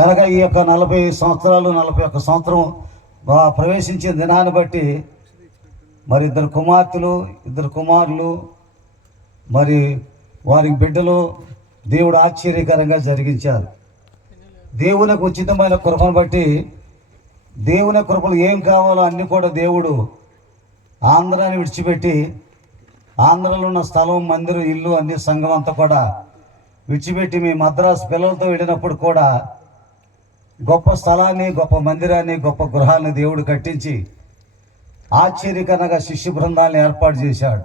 కనుక ఈ యొక్క 40 సంవత్సరాలు 41 సంవత్సరం ప్రవేశించిన దినాన్ని బట్టి మరి 2 కుమార్తెలు 2 కుమారులు మరి వారికి బిడ్డలు దేవుడు ఆశ్చర్యకరంగా జరిగించారు. దేవునికి ఉచితమైన కృపను బట్టి దేవుని కృపలు ఏం కావాలో అన్నీ కూడా దేవుడు ఆంధ్రాని విడిచిపెట్టి ఆంధ్రలో ఉన్న స్థలం, మందిరం, ఇల్లు అన్ని సంఘం అంతా కూడా విడిచిపెట్టి మీ మద్రాసు పిల్లలతో వెళ్ళినప్పుడు కూడా గొప్ప స్థలాన్ని, గొప్ప మందిరాన్ని, గొప్ప గృహాన్ని దేవుడు కట్టించి ఆశ్చర్యకరంగా శిష్య బృందాలను ఏర్పాటు చేశాడు.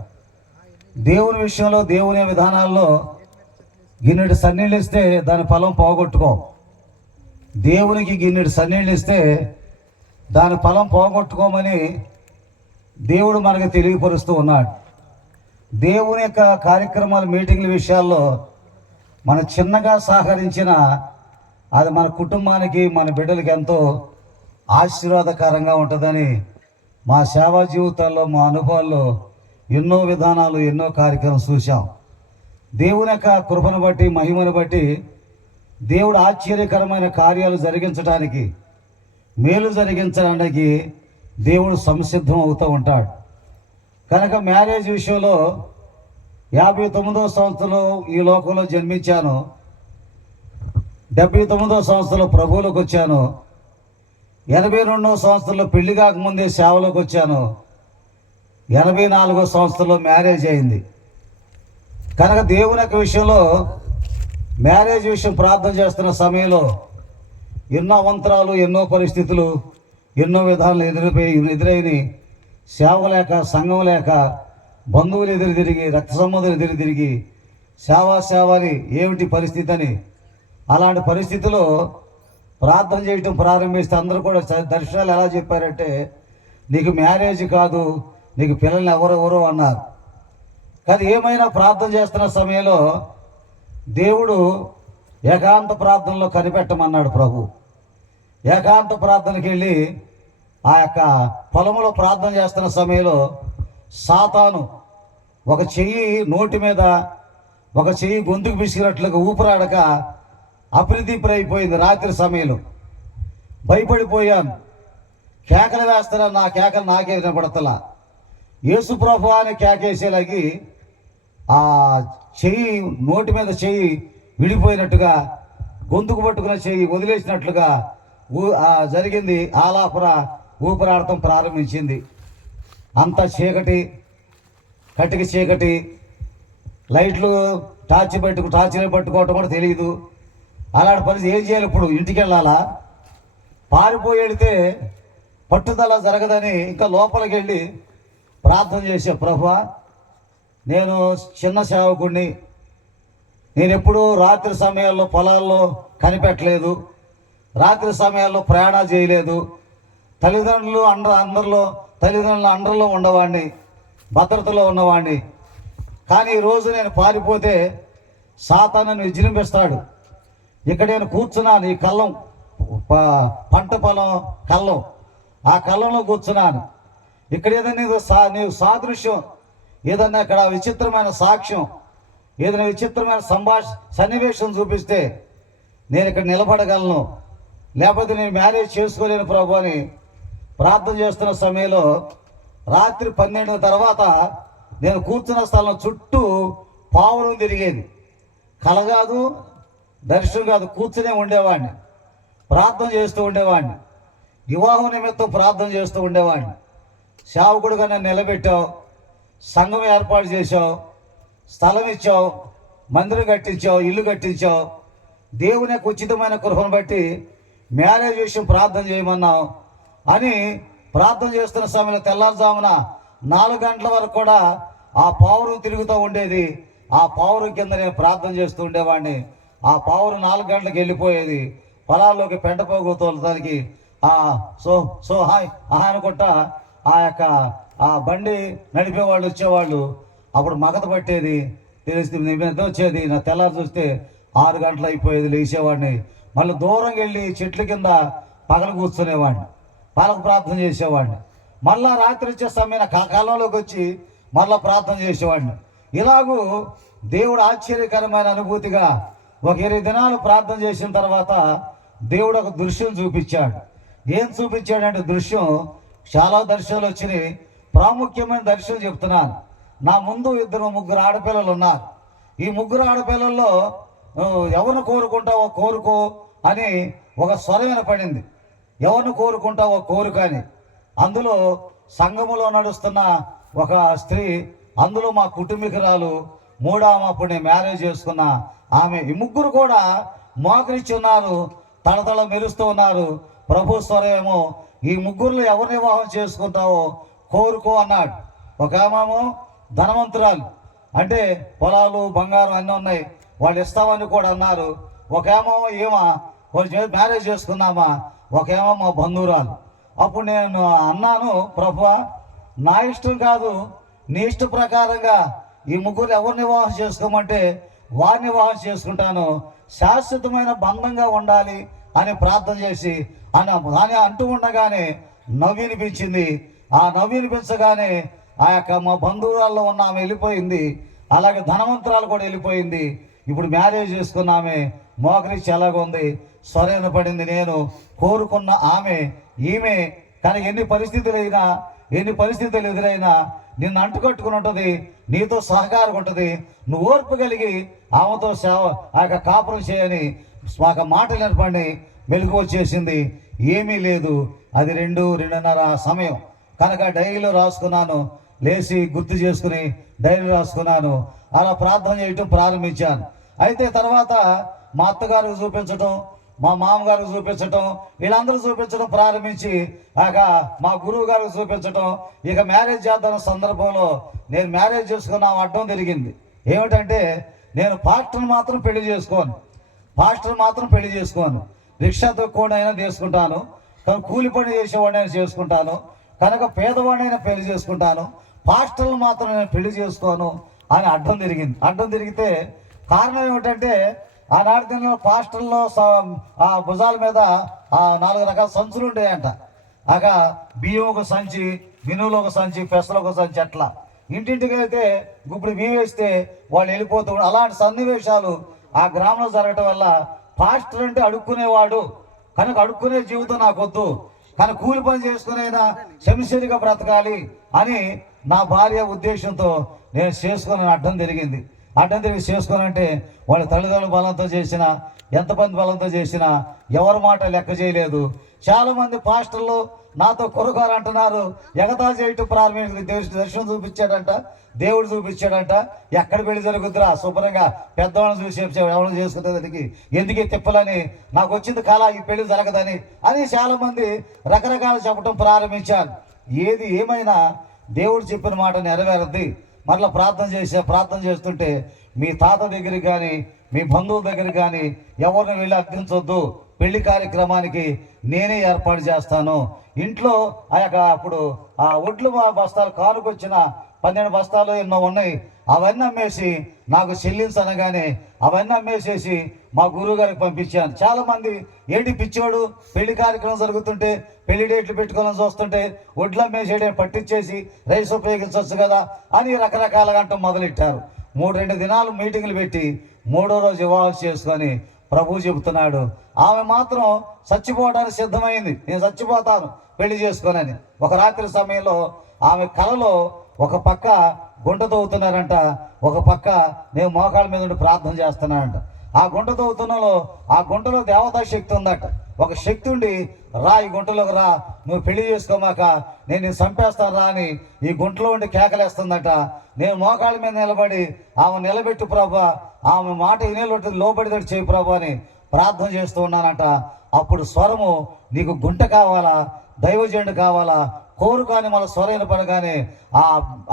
దేవుని విషయంలో, దేవుని విధానాల్లో గిన్నెడు సన్నీళ్ళు ఇస్తే దాని ఫలం పోగొట్టుకో. దేవునికి గిన్నెడు సన్నీళ్ళు ఇస్తే దాని ఫలం పోగొట్టుకోమని దేవుడు మనకు తెలియపరుస్తూ ఉన్నాడు. దేవుని యొక్క కార్యక్రమాలు, మీటింగ్ల విషయాల్లో మనం చిన్నగా సహకరించిన అది మన కుటుంబానికి, మన బిడ్డలకి ఎంతో ఆశీర్వాదకరంగా ఉంటుందని మా సేవా జీవితాల్లో, మా అనుభవాల్లో ఎన్నో విధానాలు, ఎన్నో కార్యక్రమాలు చూసాం. దేవుని యొక్క కృపను బట్టి, మహిమను బట్టి దేవుడు ఆశ్చర్యకరమైన కార్యాలు జరిగించడానికి, మేలు జరిగించడానికి దేవుడు సంసిద్ధం అవుతూ ఉంటాడు. కనుక మ్యారేజ్ విషయంలో 59వ సంవత్సరంలో ఈ లోకంలో జన్మించాను. 79వ సంవత్సరంలో ప్రభువులోకి వచ్చాను. 82వ సంవత్సరంలో పెళ్లి కాకముందే సేవలోకి వచ్చాను. 84వ సంవత్సరంలో మ్యారేజ్ అయింది. కనుక దేవుని యొక్క విషయంలో, మ్యారేజ్ విషయం ప్రార్థన చేస్తున్న సమయంలో ఎన్నో అవంతరాలు, ఎన్నో పరిస్థితులు, ఎన్నో విధానాలు ఎదురైన సేవ లేక, సంఘం లేక, బంధువులు ఎదురు తిరిగి, రక్త సంబంధులు ఎదురు తిరిగి సేవని ఏమిటి పరిస్థితి అని, అలాంటి పరిస్థితిలో ప్రార్థన చేయటం ప్రారంభిస్తే అందరూ కూడా దర్శనాలు ఎలా చెప్పారంటే, నీకు మ్యారేజ్ కాదు, నీకు పిల్లల్ని ఎవరెవరో అన్నారు. కానీ ఏమైనా ప్రార్థన చేస్తున్న సమయంలో దేవుడు ఏకాంత ప్రార్థనలో కనిపెట్టమన్నాడు ప్రభు. ఏకాంత ప్రార్థనకి వెళ్ళి ఆ యొక్క పొలంలో ప్రార్థన చేస్తున్న సమయంలో సాతాను ఒక చెయ్యి నోటి మీద, ఒక చెయ్యి గొంతుకు పిసికినట్లుగా ఊపిరాడక అప్రతిపరైపోయింది. రాత్రి సమయంలో భయపడిపోయాను. కేకలు వేస్తారా, నా కేకలు నాకే వినపడతలా. యేసు ప్రభు అని కేకేసేలాగి ఆ చెయ్యి, నోటి మీద చెయ్యి విడిపోయినట్టుగా, గొంతుకు పట్టుకున్న చెయ్యి వదిలేసినట్లుగా జరిగింది. ఆలాపర ఊపిరాడటం ప్రారంభించింది. అంత చీకటి, కటిక చీకటి, లైట్లు టార్చిని పట్టుకోవటం కూడా తెలియదు. అలాంటి పరిస్థితి ఏం చేయాలి? ఇప్పుడు ఇంటికి వెళ్ళాలా? పారిపోయి వెళితే పట్టుదల జరగదని ఇంకా లోపలికి వెళ్ళి ప్రార్థన చేసే, ప్రభువా నేను చిన్న సేవకుడిని, నేను ఎప్పుడూ రాత్రి సమయాల్లో పొలాల్లో కనిపెట్టలేదు, రాత్రి సమయాల్లో ప్రయాణాలు చేయలేదు, తల్లిదండ్రుల అండర్లో ఉన్నవాడిని, భద్రతలో ఉన్నవాడిని. కానీ ఈరోజు నేను పారిపోతే సాతాను విజృంభిస్తాడు. ఇక్కడ నేను కూర్చున్నాను, ఈ కళ్ళం, పంట పొలం కళ్ళం, ఆ కళ్ళంలో కూర్చున్నాను. ఇక్కడ ఏదైనా నీవు సాదృశ్యం, ఏదన్నా ఇక్కడ విచిత్రమైన సాక్ష్యం, ఏదైనా విచిత్రమైన సన్నివేశం చూపిస్తే నేను ఇక్కడ నిలబడగలను, లేకపోతే నేను మ్యారేజ్ చేసుకోలేను ప్రభు అని ప్రార్థన చేస్తున్న సమయంలో రాత్రి 12 తర్వాత నేను కూర్చున్న స్థలం చుట్టూ పావురం తిరిగేది. కల కాదు, దర్శనం కాదు, కూర్చునే ఉండేవాడిని, ప్రార్థన చేస్తూ ఉండేవాడిని, వివాహం నిమిత్తం ప్రార్థన చేస్తూ ఉండేవాడిని. సేవకుడుగా నన్ను నిలబెట్టావు, సంఘం ఏర్పాటు చేశావు, స్థలం ఇచ్చావు, మందిరం కట్టించావు, ఇల్లు కట్టించావు. దేవుని యొక్క ఉచితమైన కృపను బట్టి మ్యారేజ్ విషయం ప్రార్థన చేయమన్నావు అని ప్రార్థన చేస్తున్న సమయంలో తెల్లారుజామున 4 గంటల వరకు కూడా ఆ పావురం తిరుగుతూ ఉండేది. ఆ పావురం కింద నేను ప్రార్థన చేస్తూ ఉండేవాడిని. ఆ పావురం 4 గంటలకు వెళ్ళిపోయేది. పొలాల్లోకి పెంట పోగొతోలడానికి సో హాయ్ అనుకుంటా ఆ యొక్క ఆ బండి నడిపేవాళ్ళు వచ్చేవాళ్ళు. అప్పుడు మగత పట్టేది, తెలిసి నిద్ర వచ్చేది. నా తెల్లారు చూస్తే 6 గంటలు అయిపోయేది. లేచేవాడిని, మళ్ళీ దూరంగా వెళ్ళి చెట్ల కింద పగల కూర్చునేవాడిని, పగలకు ప్రార్థన చేసేవాడిని. మళ్ళా రాత్రి వచ్చే సమయం కాలంలోకి వచ్చి మళ్ళీ ప్రార్థన చేసేవాడిని. ఇలాగూ దేవుడు ఆశ్చర్యకరమైన అనుభూతిగా ఒక 20 దినాలు ప్రార్థన చేసిన తర్వాత దేవుడు ఒక దృశ్యం చూపించాడు. ఏం చూపించాడంటే దృశ్యం, చాలా దర్శనాలు వచ్చినాయి. ప్రాముఖ్యమైన దర్శనం చెప్తున్నాను. నా ముందు ముగ్గురు ఆడపిల్లలు ఉన్నారు. ఈ ముగ్గురు ఆడపిల్లల్లో ఎవరిని కోరుకుంటావో కోరుకో అని ఒక స్వరం వినపడింది. ఎవరిని కోరుకుంటావో కోరుక అని. అందులో సంఘములో నడుస్తున్న ఒక స్త్రీ, అందులో మా కుటుంబీకురాలు, మూడవ అప్పుడు నేను మ్యారేజ్ చేసుకున్న ఆమె. ఈ ముగ్గురు కూడా మోకరించి ఉన్నారు, తడతడ మెరుస్తూ ఉన్నారు. ప్రభు స్వరమేమో, ఈ ముగ్గురులో ఎవరిని వివాహం చేసుకుంటావో కోరుకో అన్నాడు. ఒక ఆమెమో ధనవంతురాలు, అంటే పొలాలు బంగారం అన్నీ ఉన్నాయి, వాళ్ళు ఇస్తామని కూడా అన్నారు. ఒకేమో మ్యారేజ్ చేసుకున్నామా, ఒకేమో మా బంధువురాలు. అప్పుడు నేను అన్నాను, ప్రభువా నా ఇష్టం కాదు, నీ ఇష్ట ప్రకారంగా ఈ ముగ్గురు ఎవరిని వివాహం చేసుకోమంటే వారిని వివాహం చేసుకుంటాను, శాశ్వతమైన బంధంగా ఉండాలి అని ప్రార్థన చేసి అని అంటూ ఉండగానే నవ్వు వినిపించింది. ఆ నవ్వు వినిపించగానే ఆ యొక్క మా బంధువురాల్లో ఉన్న ఆమె వెళ్ళిపోయింది. అలాగే ధనవంతురాలు కూడా వెళ్ళిపోయింది. ఇప్పుడు మ్యారేజ్ చేసుకున్నామే మోకరించి ఎలాగుంది, స్వరైన పడింది. నేను కోరుకున్న ఆమె ఈమె. కానీ ఎన్ని పరిస్థితులు ఎదురైనా నిన్ను అంటుకట్టుకుని ఉంటుంది, నీతో సహకారం ఉంటుంది. నువ్వు ఓర్పు కలిగి ఆమెతో ఆ యొక్క కాపురం చేయని మాకు మాటలు నిలపండి. మెలుగు వచ్చేసింది, ఏమీ లేదు. అది 2-2:30 సమయం కనుక డైరీలో రాసుకున్నాను. లేచి గుర్తు చేసుకుని డైరీ రాసుకున్నాను. అలా ప్రార్థన చేయటం ప్రారంభించాను. అయితే తర్వాత మా అత్తగారికి చూపించటం, మా మామగారికి చూపించటం, వీళ్ళందరూ చూపించడం ప్రారంభించి మా గురువు గారికి చూపించటం. ఇక మ్యారేజ్ చేద్దాం సందర్భంలో నేను మ్యారేజ్ చేసుకున్న అడ్డం తిరిగింది. ఏమిటంటే నేను పాస్టర్ని మాత్రం పెళ్లి చేసుకోను. రిక్షా తొక్కువడైనా చేసుకుంటాను, కానీ కూలి పని చేసేవాడైనా చేసుకుంటాను, కనుక పేదవాడైనా పెళ్లి చేసుకుంటాను, పాస్టర్లు మాత్రం నేను పెళ్లి చేసుకోను అని అడ్డం తిరిగితే కారణం ఏమిటంటే ఆనాటి దినంలో పాస్టర్లో ఆ భుజాల మీద 4 రకాల సంచులు ఉండేయంట. బియ్యం ఒక సంచి, మినువులు ఒక సంచి, పెసలు ఒక సంచి, అట్లా ఇంటింటికి వెళ్తే ఇప్పుడు బియ్యం వేస్తే వాళ్ళు వెళ్ళిపోతూ. అలాంటి సన్నివేశాలు ఆ గ్రామంలో జరగటం వల్ల పాస్టర్ అంటే అడుక్కునేవాడు కనుక అడుక్కునే జీవితం నాకొద్దు, కానీ కూలి పని చేసుకునైనా శమిశరిగా బ్రతకాలి అని నా భార్య ఉద్దేశంతో నేను చేసుకుని అడ్డం తిరిగి చేసుకోనంటే వాళ్ళ తల్లిదండ్రుల బలంతో చేసినా, ఎంతమంది బలంతో చేసినా ఎవరి మాట లెక్క చేయలేదు. చాలామంది పాస్టర్లు నాతో కొరగారు అంటున్నారు, ఎగతా చేయటం ప్రారంభించింది. దర్శనం చూపించాడంట, దేవుడు చూపించాడంట, ఎక్కడ పెళ్లి జరుగుద్దిరా శుభ్రంగా పెద్దవాళ్ళని చూసి ఎవరు చేసుకునే దానికి ఎందుకే తిప్పలని, నాకు వచ్చింది కళ ఈ పెళ్లి జరగదని అని చాలామంది రకరకాలు చెప్పడం ప్రారంభించారు. ఏది ఏమైనా దేవుడు చెప్పిన మాట నెరవేరద్ది. మరలా ప్రార్థన చేస్తుంటే మీ తాత దగ్గరికి కానీ మీ బంధువుల దగ్గరికి కానీ ఎవరిని వెళ్ళి అర్థించొద్దు. పెళ్లి కార్యక్రమానికి నేనే ఏర్పాటు చేస్తాను. ఇంట్లో అప్పుడు ఆ ఒడ్లు బస్తాలు కానుకొచ్చిన 12 బస్తాలు ఎన్నో ఉన్నాయి, అవన్నీ అమ్మేసి నాకు చెల్లించనగానే అవన్నీ అమ్మేసేసి మా గురువు గారికి పంపించాను. చాలామంది ఏంటి పిచ్చోడు, పెళ్లి కార్యక్రమం జరుగుతుంటే పెళ్లి డేట్లు పెట్టుకోవాలని చూస్తుంటే ఒడ్లు అమ్మేసేయడం పట్టించేసి రైస్ ఉపయోగించవచ్చు కదా అని రకరకాలుగా అంటాం మొదలెట్టారు. 3-2 దినాలు మీటింగ్లు పెట్టి 3వ రోజు వివాహం చేసుకొని ప్రభు చెబుతున్నాడు, ఆమె మాత్రం చచ్చిపోవడానికి సిద్ధమైంది. నేను చచ్చిపోతాను పెళ్లి చేసుకోనని. ఒక రాత్రి సమయంలో ఆమె కలలో ఒక పక్క గుంట తవ్వుతున్నారంట, ఒక పక్క నేను మోకాళ్ళ మీద ఉండి ప్రార్థన చేస్తున్నానంట. ఆ గుంట తవ్వుతున్నలో ఆ గుంటలో దేవతా శక్తి ఉందట. ఒక శక్తి ఉండి ఈ గుంటలోకి రా, నువ్వు పెళ్లి చేసుకోమాక నేను చంపేస్తాను రా అని ఈ గుంటలో ఉండి కేకలేస్తుందట. నేను మోకాళ్ళ మీద నిలబడి ఆమె నిలబెట్టు ప్రభా, ఆమె మాట లోబడిదట్టు చేయి ప్రభా అని ప్రార్థన చేస్తూ ఉన్నానంట. అప్పుడు స్వరము, నీకు గుంట కావాలా, దైవజనుడు కావాలా, కోరుకాని మన స్వరైన పడగానే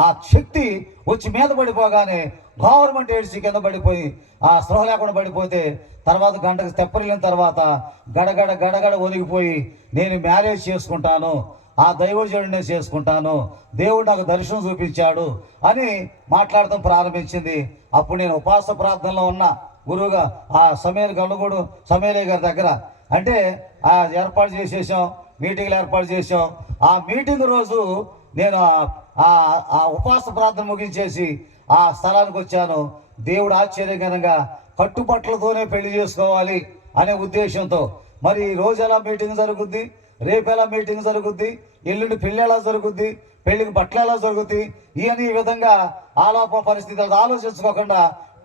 ఆ శక్తి వచ్చి మీద పడిపోగానే గవర్నమెంట్ ఏడ్చి కింద పడిపోయి ఆ స్పృహ లేకుండా పడిపోతే తర్వాత గంటకు తెప్పరిలిన తర్వాత గడగడ ఒలిగిపోయి నేను మ్యారేజ్ చేసుకుంటాను, ఆ దైవజనుడినే చేసుకుంటాను, దేవుడు నాకు దర్శనం చూపించాడు అని మాట్లాడటం ప్రారంభించింది. అప్పుడు నేను ఉపవాస ప్రార్థనలో ఉన్న గురువుగా ఆ సమేలయ్య గారి దగ్గర అంటే ఏర్పాటు చేసేసాం, మీటింగ్లు ఏర్పాటు చేసాం. ఆ మీటింగ్ రోజు నేను ఆ ఉపవాస ప్రార్థన ముగించేసి ఆ స్థలానికి వచ్చాను. దేవుడు ఆశ్చర్యకరంగా కట్టుబట్టలతోనే పెళ్లి చేసుకోవాలి అనే ఉద్దేశంతో మరి ఈ రోజు ఎలా మీటింగ్ జరుగుద్ది, రేపు ఎలా మీటింగ్ జరుగుద్ది, ఎల్లుండి పెళ్ళి ఎలా జరుగుద్ది, పెళ్లికి బట్టలు ఎలా జరుగుతాయి, ఈ విధంగా ఆలోప పరిస్థితులు ఆలోచించుకోకుండా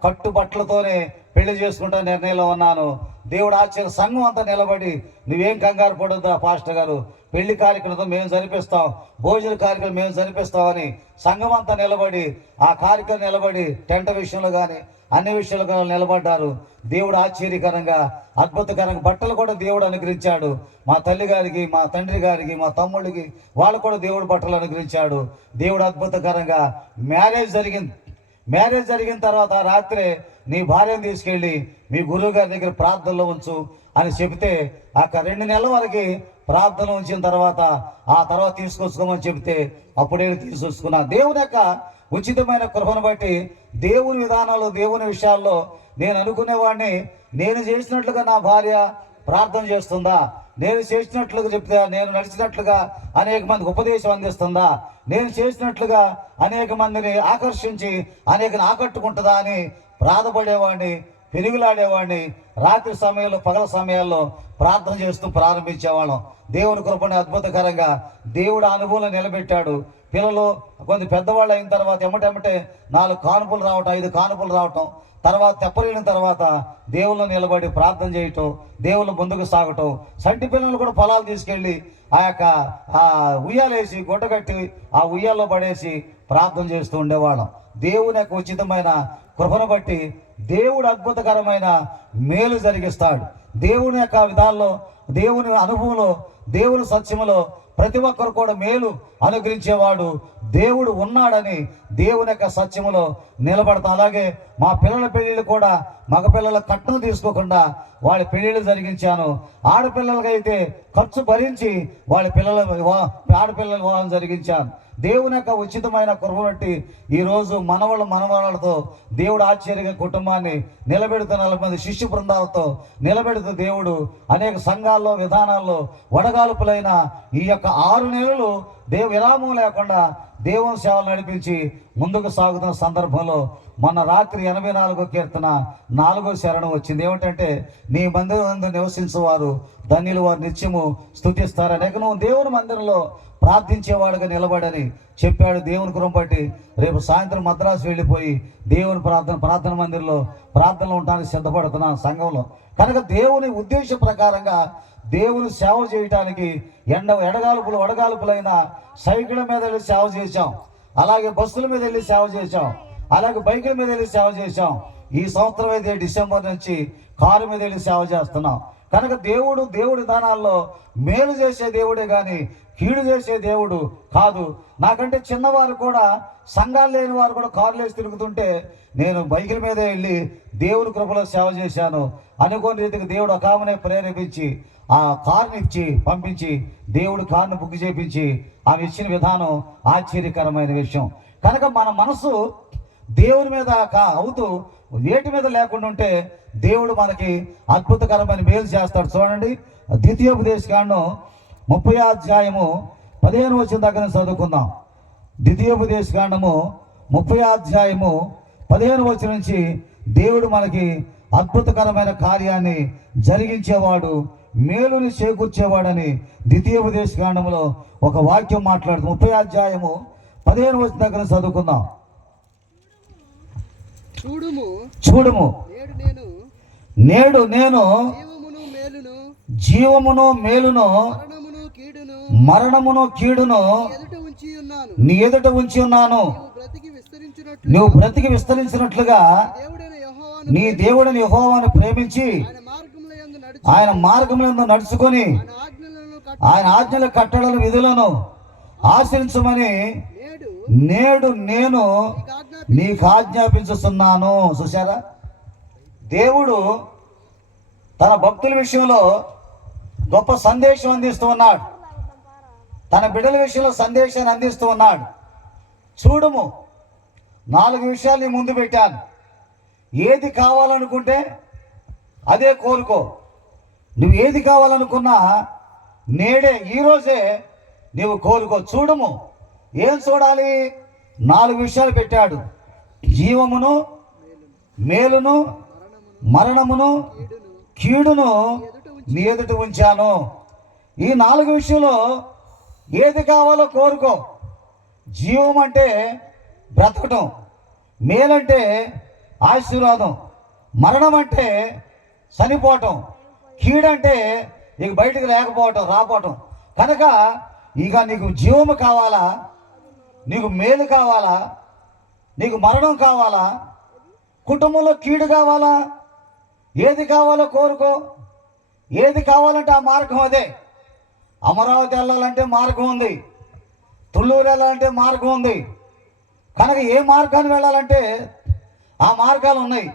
కట్టుబట్టలతోనే పెళ్లి చేసుకుంటా నిర్ణయంలో ఉన్నాను. దేవుడు ఆశ్చర్య సంఘం అంతా నిలబడి నువ్వేం కంగారు పడొద్దా పాస్టర్ గారు, పెళ్లి కార్యక్రమం మేము జరిపిస్తాం, భోజన కార్యక్రమం మేము జరిపిస్తామని సంఘం అంతా నిలబడి ఆ కార్యక్రమం నిలబడి టెంట విషయంలో కానీ అన్ని విషయాలు నిలబడ్డారు. దేవుడు ఆశ్చర్యకరంగా అద్భుతకరంగా బట్టలు కూడా దేవుడు అనుగ్రహించాడు. మా తల్లి గారికి, మా తండ్రి గారికి, మా తమ్ముడికి వాళ్ళు కూడా దేవుడు బట్టలు అనుగ్రహించాడు. దేవుడు అద్భుతకరంగా మ్యారేజ్ జరిగిన తర్వాత రాత్రే నీ భార్యను తీసుకెళ్ళి మీ గురువు గారి దగ్గర ప్రార్థనలో ఉంచు అని చెబితే అక్కడ 2 నెలల వరకు ప్రార్థన ఉంచిన తర్వాత ఆ తర్వాత తీసుకొచ్చుకోమని చెబితే అప్పుడే తీసుకొచ్చుకున్నా. దేవుని యొక్క ఉచితమైన కృపను బట్టి దేవుని విధానాలు, దేవుని విషయాల్లో నేను అనుకునేవాడిని, నేను చేసినట్లుగా నా భార్య ప్రార్థన చేస్తుందా, నేను చేసినట్లుగా చెప్తే, నేను నడిచినట్లుగా అనేక మందికి ఉపదేశం అందిస్తుందా, నేను చేసినట్లుగా అనేక మందిని ఆకర్షించి అనేకని ఆకట్టుకుంటుందా అని బాధపడేవాడిని, పెరుగులాడేవాడిని. రాత్రి సమయంలో, పగల సమయాల్లో ప్రార్థన చేస్తూ ప్రారంభించేవాళ్ళం. దేవుని కృపని అద్భుతకరంగా దేవుడు అనుభవంలో నిలబెట్టాడు. పిల్లలు కొంత పెద్దవాళ్ళు అయిన తర్వాత ఎమ్మటెమ్మటే 4 కానుపులు రావటం, 5 కానుపులు రావటం, తర్వాత తెప్పలేని తర్వాత దేవుళ్ళు నిలబడి ప్రార్థన చేయటం, దేవుళ్ళు ముందుకు సాగటం. సంటి పిల్లలు కూడా పొలాలు తీసుకెళ్ళి ఆ ఉయ్యాలేసి గుడ్డగట్టి ఆ ఉయ్యాల్లో పడేసి ప్రార్థన చేస్తూ ఉండేవాళ్ళం. దేవుని యొక్క ఉచితమైన కృపను బట్టి దేవుడు అద్భుతకరమైన మేలు జరిగిస్తాడు. దేవుని యొక్క విధాల్లో, దేవుని అనుభవంలో, దేవుని సత్యములో ప్రతి ఒక్కరు కూడా మేలు అనుగ్రహించేవాడు దేవుడు ఉన్నాడని దేవుని యొక్క సత్యములో నిలబడతాం. అలాగే మా పిల్లల పెళ్ళిళ్ళు కూడా మగపిల్లల కట్నం తీసుకోకుండా వాళ్ళ పెళ్ళిళ్ళు జరిగించాను. ఆడపిల్లలకైతే ఖర్చు భరించి వాళ్ళ ఆడపిల్లల వివాహం జరిగించాను. దేవుని యొక్క ఉచితమైన కృప బట్టి ఈరోజు మనవాళ్ళతో దేవుడు ఆశ్చర్యంగా కుటుంబాన్ని నిలబెడుతున్న 40 మంది శిష్య బృందాలతో నిలబెడుతూ దేవుడు అనేక సంఘాల్లో, విధానాల్లో వడగాలుపులైన ఈ యొక్క 6 నెలలు విరామం లేకుండా దేవుని సేవలు నడిపించి ముందుకు సాగుతున్న సందర్భంలో మొన్న రాత్రి 84వ కీర్తన 4వ శరణం వచ్చింది. ఏమిటంటే, నీ మందిరం నివసించేవారు ధన్యులు, వారు నిత్యము స్తుతిస్తారని. ఇక నువ్వు దేవుని మందిరంలో ప్రార్థించేవాడుగా నిలబడని చెప్పాడు. దేవుని కృప బట్టి రేపు సాయంత్రం మద్రాసు వెళ్ళిపోయి దేవుని ప్రార్థన మందిరంలో ప్రార్థనలు ఉండడానికి సిద్ధపడుతున్నాను సంఘంలో. కనుక దేవుని ఉద్దేశ ప్రకారంగా దేవుని సేవ చేయటానికి వడగాలుపులైన సైకిళ్ళ మీద వెళ్ళి సేవ చేశాం, అలాగే బస్సుల మీద వెళ్ళి సేవ చేశాం, అలాగే బైకుల మీద వెళ్ళి సేవ చేశాం. ఈ సంవత్సరం అయితే డిసెంబర్ నుంచి కారు మీద వెళ్ళి సేవ చేస్తున్నాం. కనుక దేవుడి విధానాల్లో మేలు చేసే దేవుడే కానీ కీడు చేసే దేవుడు కాదు. నాకంటే చిన్నవారు కూడా, సంఘాలు లేని వారు కూడా కారులు వేసి తిరుగుతుంటే నేను బైకుల మీద వెళ్ళి దేవుడి కృపలో సేవ చేశాను. అనుకోని రీతికి దేవుడు ఒక ఆమెనే ప్రేరేపించి ఆ కారుని ఇచ్చి పంపించి దేవుడు కారును బుక్ చేయించి ఆమె ఇచ్చిన విధానం ఆశ్చర్యకరమైన విషయం. కనుక మన మనసు దేవుని మీద అవుతూ వేటి మీద లేకుండా ఉంటే దేవుడు మనకి అద్భుతకరమైన మేలు చేస్తాడు. చూడండి, ద్వితీయోపదేశకాండం 30వ అధ్యాయము 15వ వచనం దగ్గర చదువుకుందాం. ద్వితీయోపదేశకాండము 30వ అధ్యాయము 15వ వచనం నుంచి దేవుడు మనకి అద్భుతకరమైన కార్యాన్ని జరిగించేవాడు, మేలుని చేకూర్చేవాడని ద్వితీయోపదేశకాండంలో ఒక వాక్యం మాట్లాడుతుంది. 30వ అధ్యాయము 15వ వచనం దగ్గర చదువుకుందాం. చూడుము నేడు నేను జీవమును మేలును మరణమును కీడును నీ ఎదుట ఉంచి ఉన్నాను. నువ్వు బ్రతికి విస్తరించినట్లుగా నీ దేవుడిని యెహోవాను ప్రేమించి ఆయన మార్గములందు నడుచుకొని ఆయన ఆజ్ఞల కట్టడల విధులను ఆచరించమని నేడు నేను నీకు ఆజ్ఞాపించుతున్నాను. చూశారా, దేవుడు తన భక్తుల విషయంలో గొప్ప సందేశం అందిస్తూ ఉన్నాడు. తన బిడ్డల విషయంలో సందేశాన్ని అందిస్తూ ఉన్నాడు. చూడుము, 4 విషయాలు నీ ముందు పెట్టాను. ఏది కావాలనుకుంటే అదే కోరుకో. నువ్వు ఏది కావాలనుకున్నా నేడే, ఈరోజే నువ్వు కోరుకో. చూడుము, ఏం చూడాలి? 4 విషయాలు పెట్టాడు. జీవమును, మేలును, మరణమును, కీడును నీ ఎదుట ఉంచాను. ఈ 4 విషయంలో ఏది కావాలో కోరుకో. జీవం అంటే బ్రతకటం, మేలంటే ఆశీర్వాదం, మరణం అంటే చనిపోవటం, కీడంటే ఇక బయటకు లేకపోవటం, రాపోవటం. కనుక ఇక నీకు జీవము కావాలా, నీకు మేలు కావాలా, నీకు మరణం కావాలా, కుటుంబంలో కీడు కావాలా, ఏది కావాలో కోరుకో. ఏది కావాలంటే ఆ మార్గం అదే. అమరావతి వెళ్ళాలంటే మార్గం ఉంది, తుళ్ళూరు వెళ్ళాలంటే మార్గం ఉంది. కనుక ఏ మార్గాన్ని వెళ్ళాలంటే ఆ మార్గాలు ఉన్నాయి.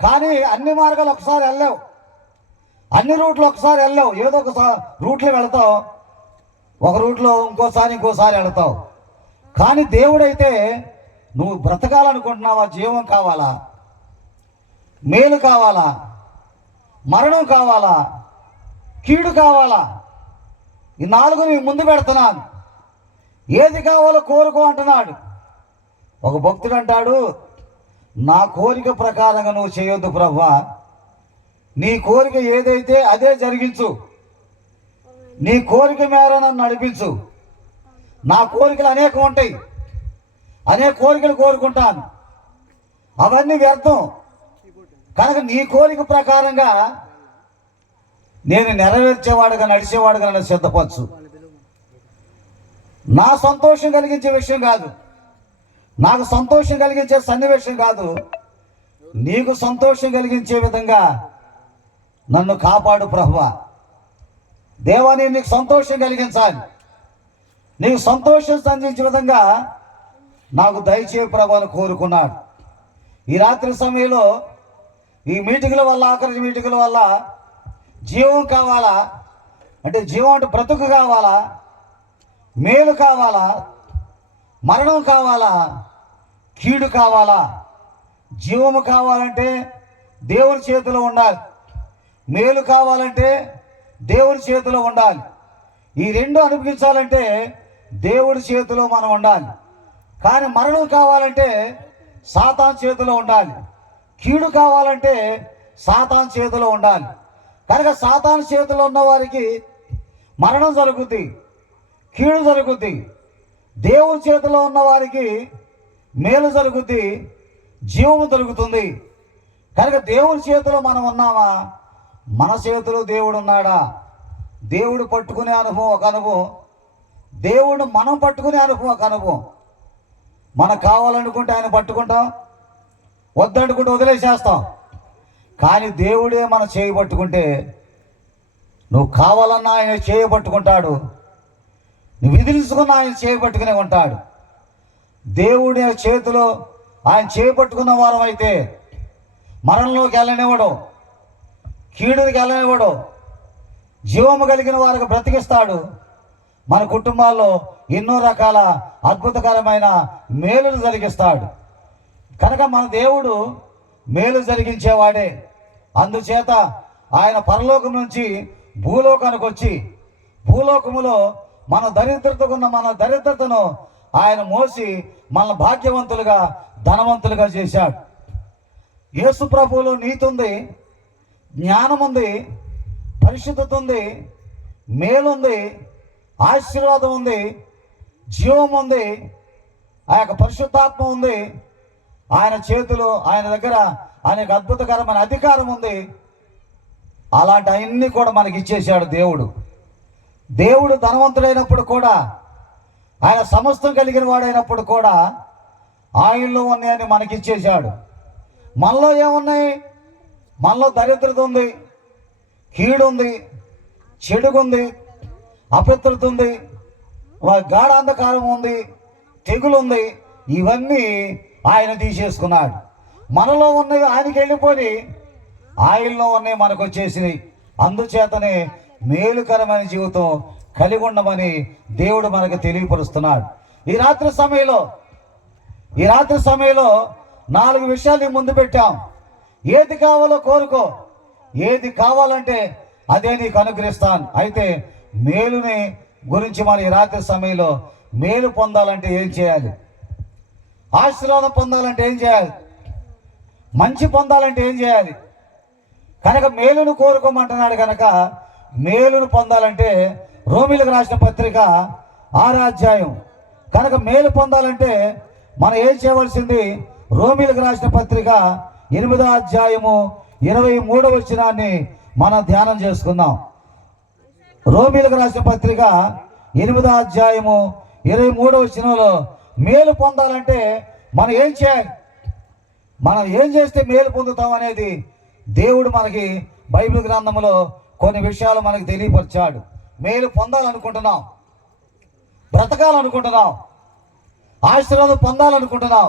కానీ అన్ని మార్గాలు ఒకసారి వెళ్ళావు, అన్ని రూట్లు ఒకసారి వెళ్ళావు. ఏదో ఒక రూట్లో వెళతావు, ఒక రూట్లో ఇంకోసారి వెళతావు. కానీ దేవుడైతే నువ్వు బ్రతకాలనుకుంటున్నావా? జీవం కావాలా, మేలు కావాలా, మరణం కావాలా, కీడు కావాలా? ఈ 4 నీ ముందు పెడుతున్నాను. ఏది కావాలో కోరుకో అంటున్నాడు. ఒక భక్తుడు అంటాడు, నా కోరిక ప్రకారంగా నువ్వు చేయొద్దు ప్రభువా, నీ కోరిక ఏదైతే అదే జరిగించు, నీ కోరిక మేర నన్ను నడిపించు. నా కోరికలు అనేకం ఉంటాయి, అనేక కోరికలు కోరుకుంటాను, అవన్నీ వ్యర్థం. కనుక నీ కోరిక ప్రకారంగా నేను నెరవేర్చేవాడుగా, నడిచేవాడుగా నన్ను సిద్ధపరచు. నా సంతోషం కలిగించే విషయం కాదు, నాకు సంతోషం కలిగించే సన్నివేశం కాదు, నీకు సంతోషం కలిగించే విధంగా నన్ను కాపాడు ప్రభువా. దేవా, నేను నీకు సంతోషం కలిగించాలి, నీకు సంతోషం సంధించే విధంగా నాకు దయచేయ ప్రభు అని కోరుకున్నాడు. ఈ రాత్రి సమయంలో ఈ మీటింగుల వల్ల, ఆఖరి మీటింగుల వల్ల జీవం కావాలా అంటే, జీవం అంటే బ్రతుకు కావాలా, మేలు కావాలా, మరణం కావాలా, కీడు కావాలా? జీవము కావాలంటే దేవుని చేతిలో ఉండాలి, మేలు కావాలంటే దేవుని చేతిలో ఉండాలి. ఈ 2 అనిపించాలంటే దేవుడి చేతిలో మనం ఉండాలి. కానీ మరణం కావాలంటే సాతాను చేతిలో ఉండాలి, కీడు కావాలంటే సాతాను చేతిలో ఉండాలి. కనుక సాతాను చేతిలో ఉన్న వారికి మరణం జరుగుద్ది, కీడు జరుగుద్ది. దేవుని చేతిలో ఉన్న వారికి మేలు జరుగుద్ది, జీవము దొరుకుతుంది. కనుక దేవుని చేతిలో మనం ఉన్నామా? మన చేతిలో దేవుడు ఉన్నాడా? దేవుడు పట్టుకునే అనుభవం ఒక అనుభవం, దేవుడు మనం పట్టుకునే అనుభవం ఒక అనుభవం. మనకు కావాలనుకుంటే ఆయన పట్టుకుంటాం, వద్దనుకుంటే వదిలేసేస్తాం. కానీ దేవుడే మన చేయి పట్టుకుంటే, నువ్వు కావాలన్నా ఆయన చేయి పట్టుకుంటాడు, నువ్వు విధించుకున్న ఆయన చేయి పట్టుకునే ఉంటాడు. దేవుడి చేతిలో ఆయన చేయి పట్టుకున్న వారం అయితే మరణంలోకి వెళ్ళనివ్వడు, కీడుకి వెళ్ళనివ్వడు, జీవము కలిగిన వారికి బ్రతికిస్తాడు. మన కుటుంబాల్లో ఎన్నో రకాల అద్భుతకరమైన మేలులు జరిగిస్తాడు. కనుక మన దేవుడు మేలు జరిగించేవాడే. అందుచేత ఆయన పరలోకం నుంచి భూలోకానికి వచ్చి, భూలోకములో మన దరిద్రతకున్న మన దరిద్రతను ఆయన మోసి మన భాగ్యవంతులుగా, ధనవంతులుగా చేశాడు. యేసు ప్రభువులో నీతి ఉంది, జ్ఞానం ఉంది, పరిశుద్ధత ఉంది, మేలుంది, ఆశీర్వాదం ఉంది, జీవం ఉంది, ఆ యొక్క పరిశుద్ధాత్మ ఉంది. ఆయన చేతిలో, ఆయన దగ్గర ఆయనకు అద్భుతకరమైన అధికారం ఉంది. అలాంటి అన్నీ కూడా మనకి ఇచ్చేసాడు దేవుడు. దేవుడు ధనవంతుడైనప్పుడు కూడా, ఆయన సమస్తం కలిగిన వాడైనప్పుడు కూడా ఆయనలో ఉన్నాయని మనకి ఇచ్చేశాడు. మనలో ఏమున్నాయి? మనలో దరిద్రత ఉంది, కీడు ఉంది, చెడుగుంది, అపవిత్రత ఉంది, గాఢాంధకారం ఉంది, తెగులు ఉంది. ఇవన్నీ ఆయన తీసేసుకున్నాడు. మనలో ఉన్నవి ఆయనకి వెళ్ళిపోయి ఆయనలో ఉన్నాయి మనకు వచ్చేసినాయి. అందుచేతనే మేలుకరమైన జీవితం కలిగి ఉండమని దేవుడు మనకు తెలియపరుస్తున్నాడు. ఈ రాత్రి సమయంలో 4 విషయాలు ముందు పెట్టాం. ఏది కావాలో కోరుకో, ఏది కావాలంటే అదే నీకు అనుగ్రహిస్తాను. అయితే మేలుని గురించి మనం ఈ రాత్రి సమయంలో, మేలు పొందాలంటే ఏం చేయాలి, ఆశీర్వాదం పొందాలంటే ఏం చేయాలి, మంచి పొందాలంటే ఏం చేయాలి, కనుక మేలును కోరుకోమంటున్నాడు. కనుక మేలును పొందాలంటే రోమీలకు రాసిన పత్రిక 6వ అధ్యాయం. కనుక మేలు పొందాలంటే మనం ఏం చేయవలసింది? రోమీలకు రాసిన పత్రిక 8వ అధ్యాయము 23వ వచనాన్ని మనం ధ్యానం చేసుకుందాం. రోమీలకు రాసిన పత్రిక 8వ అధ్యాయము 23వ వచనంలో మేలు పొందాలంటే మనం ఏం చేయాలి, మనం ఏం చేస్తే మేలు పొందుతాం అనేది దేవుడు మనకి బైబిల్ గ్రంథంలో కొన్ని విషయాలు మనకి తెలియపరిచాడు. మేలు పొందాలనుకుంటున్నాం, బ్రతకాలనుకుంటున్నాం, ఆశీర్వాదం పొందాలనుకుంటున్నాం,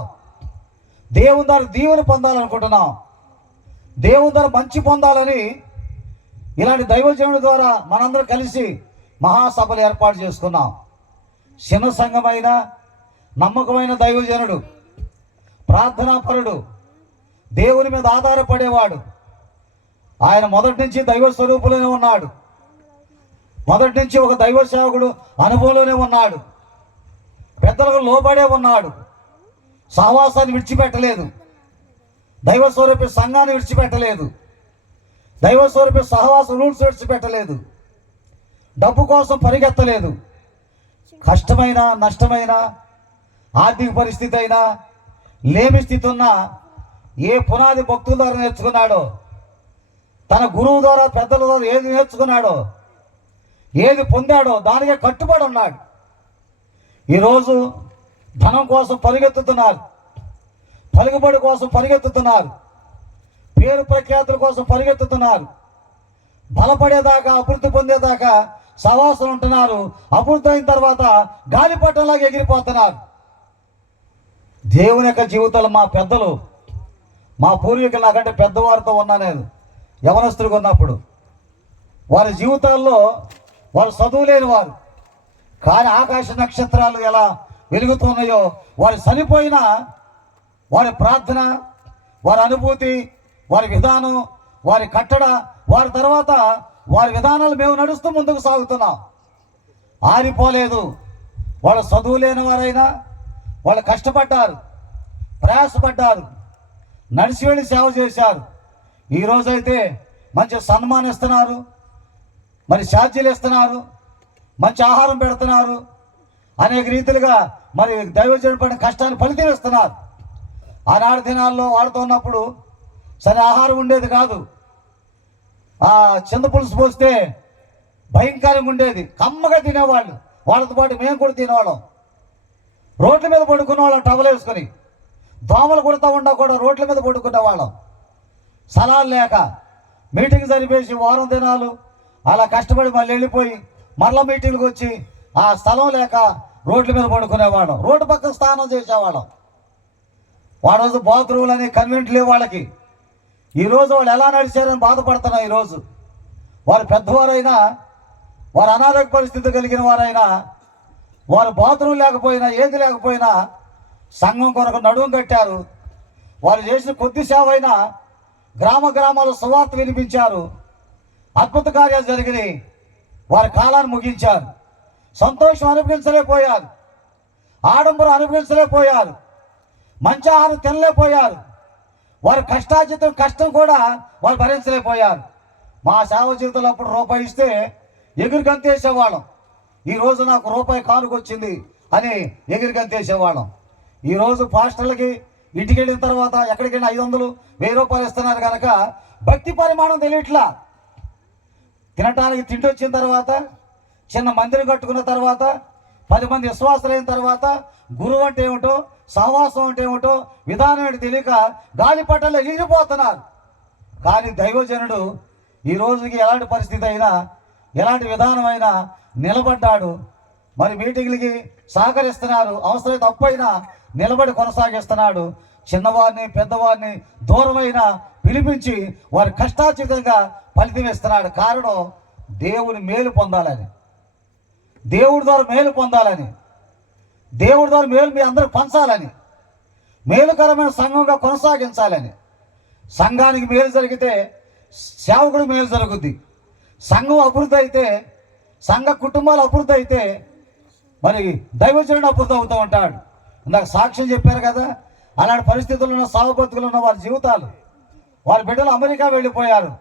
దేవుని ద్వారా దీవెన పొందాలనుకుంటున్నాం, దేవుని ద్వారా మంచి పొందాలని ఇలాంటి దైవజనుడి ద్వారా మనందరం కలిసి మహాసభలు ఏర్పాటు చేసుకున్నాం. చిన్న సంఘమైన నమ్మకమైన దైవజనుడు, ప్రార్థనాపరుడు, దేవుని మీద ఆధారపడేవాడు. ఆయన మొదటి నుంచి దైవ స్వరూపులోనే ఉన్నాడు. మొదటి నుంచి ఒక దైవ సేవకుడు అనుభవంలోనే ఉన్నాడు. పెద్దలకు లోబడే ఉన్నాడు. సహవాసాన్ని విడిచిపెట్టలేదు. దైవ స్వరూపి సంఘాన్ని విడిచిపెట్టలేదు. దైవ స్వరూపి సహవాస రూల్స్ విడిచిపెట్టలేదు. డబ్బు కోసం పరిగెత్తలేదు. కష్టమైన నష్టమైన ఆర్థిక పరిస్థితి అయినా లేమి స్థితి ఉన్నా ఏ పునాది భక్తుల ద్వారా నేర్చుకున్నాడో, తన గురువు ద్వారా పెద్దల ద్వారా ఏది నేర్చుకున్నాడో, ఏది పొందాడో దానికే కట్టుబడి ఉన్నాడు. ఈరోజు ధనం కోసం పరిగెత్తుతున్నారు, పలుకుబడి కోసం పరిగెత్తుతున్నారు, పేరు ప్రఖ్యాతుల కోసం పరిగెత్తుతున్నారు, బలపడేదాకా అభివృద్ధి పొందేదాకా సవాసం ఉంటున్నారు. అభివృద్ధి అయిన తర్వాత గాలిపటంలాగా ఎగిరిపోతున్నారు. దేవుని యొక్క జీవితాలు మా పెద్దలు, మా పూర్వీకులు, నాకంటే పెద్దవారితో ఉన్నా నేను యవనస్తులుగా ఉన్నప్పుడు, వారి జీవితాల్లో వారు చదువు లేని వారు, కానీ ఆకాశ నక్షత్రాలు ఎలా వెలుగుతున్నాయో వారు చనిపోయినా వారి ప్రార్థన, వారి అనుభూతి, వారి విధానం, వారి కట్టడ, వారి తర్వాత వారి విధానాలు మేము నడుస్తూ ముందుకు సాగుతున్నాం. ఆరిపోలేదు. వాళ్ళు చదువు లేని వారైనా వాళ్ళు కష్టపడ్డారు, ప్రయాసపడ్డారు, నడిచి వెళ్ళి సేవ చేశారు. ఈరోజైతే మంచి సన్మానిస్తున్నారు, మరి ఛార్జీలు ఇస్తున్నారు, మంచి ఆహారం పెడుతున్నారు, అనేక రీతిలుగా మరి దైవజనుడి పడిన కష్టాన్ని ఫలితం ఇస్తున్నారు. ఆనాడు దినాల్లో వాళ్ళతో ఉన్నప్పుడు సరే ఆహారం ఉండేది కాదు. ఆ చింత పులుసు పోస్తే భయంకరంగా ఉండేది, కమ్మగా తినేవాళ్ళు. వాళ్ళతో పాటు మేము కూడా తినేవాళ్ళం. రోడ్ల మీద పడుకునే వాళ్ళం, టవల్ వేసుకొని. దోమలు కొడతా ఉండా కూడా రోడ్ల మీద పడుకునే వాళ్ళం. స్థలాలు లేక మీటింగ్ సరిపేసి వారం దినాలు అలా కష్టపడి మళ్ళీ వెళ్ళిపోయి మరలా మీటింగ్కి వచ్చి ఆ స్థలం లేక రోడ్ల మీద పడుకునేవాళ్ళం. రోడ్డు పక్కన స్నానం చేసేవాళ్ళం. వాడు బాత్రూములు అని కన్వెంట్ లేవు వాళ్ళకి. ఈరోజు వాళ్ళు ఎలా నడిచారని బాధపడుతున్నారు. ఈరోజు వారు పెద్దవారైనా, వారు అనారోగ్య పరిస్థితి కలిగిన వారైనా, వారు బాత్రూమ్ లేకపోయినా ఏది లేకపోయినా సంఘం కొరకు నడుము కట్టారు. వారు చేసిన కొద్ది సేవ అయినా గ్రామ గ్రామాల్లో సువార్త వినిపించారు. అద్భుత కార్యాలు జరిగినాయి. వారి కాలాన్ని ముగించారు. సంతోషం అనుభవించలేకపోయారు, ఆడంబరం అనుభవించలేకపోయారు, మంచి ఆహారం తినలేకపోయారు. వారి కష్టార్జితం కష్టం కూడా వాళ్ళు భరించలేకపోయారు. మా సేవ జీవితంలో అప్పుడు రూపాయి ఇస్తే ఎగురు గంతేసేవాళ్ళం. ఈరోజు నాకు రూపాయి కానుకొచ్చింది అని ఎగురు గంతేసేవాళ్ళం. ఈరోజు పాస్టర్లకి ఇంటికి వెళ్ళిన తర్వాత ఎక్కడికి వెళ్ళిన 500, 1000 రూపాయలు ఇస్తున్నారు కనుక భక్తి పరిమాణం తెలియట్లా. తినటానికి తిండి వచ్చిన తర్వాత, చిన్న మందిరం కట్టుకున్న తర్వాత, 10 మంది విశ్వాసులైన తర్వాత గురువు అంటే ఏమిటో, సహవాసం అంటే ఏమిటో, విధానం ఏంటో తెలియక గాలిపటంలో ఎగిరిపోతున్నారు. కానీ దైవజనుడు ఈ రోజుకి ఎలాంటి పరిస్థితి అయినా, ఎలాంటి విధానం అయినా నిలబడ్డాడు. మరి మీటింగ్లకి సహకరిస్తున్నారు. అవసరమైతే తప్పైనా నిలబడి కొనసాగిస్తున్నాడు. చిన్నవారిని పెద్దవారిని దూరమైన పిలిపించి వారి కష్టార్జితంగా ఫలితం ఇస్తున్నాడు. కారణం దేవుని మేలు పొందాలని, దేవుడి ద్వారా మేలు పొందాలని, దేవుడి ద్వారా మేలు మీ అందరూ పంచాలని, మేలుకరమైన సంఘంగా కొనసాగించాలని. సంఘానికి మేలు జరిగితే సేవకుడు మేలు జరుగుద్ది. సంఘం అభివృద్ధి అయితే, సంఘ కుటుంబాలు అభివృద్ధి అయితే మరి దైవజనుడు అభివృద్ధి అవుతూ ఉంటాడు. ఇందాక సాక్ష్యం చెప్పారు కదా, అలాంటి పరిస్థితుల్లో ఉన్న సావబతుకులు ఉన్న వారి జీవితాలు, వారి బిడ్డలు అమెరికా వెళ్ళిపోయారు.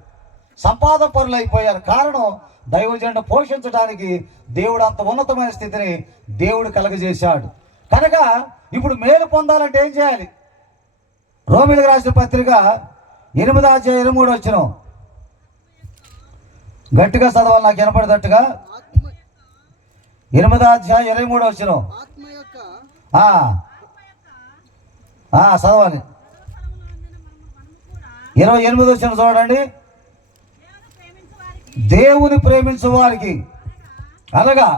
సంపాదన పరులు అయిపోయారు. కారణం దైవజనుడిని పోషించడానికి దేవుడు అంత ఉన్నతమైన స్థితిని దేవుడు కలగజేశాడు. కనుక ఇప్పుడు మేలు పొందాలంటే ఏం చేయాలి? రోమీయులకు రాసిన పత్రిక 8:23 గట్టిగా చదవాలి, నాకు వినపడేటట్టుగా. 8:23 చదవాలి. 28 చూడండి. దేవుని ప్రేమించు వారికి అనగా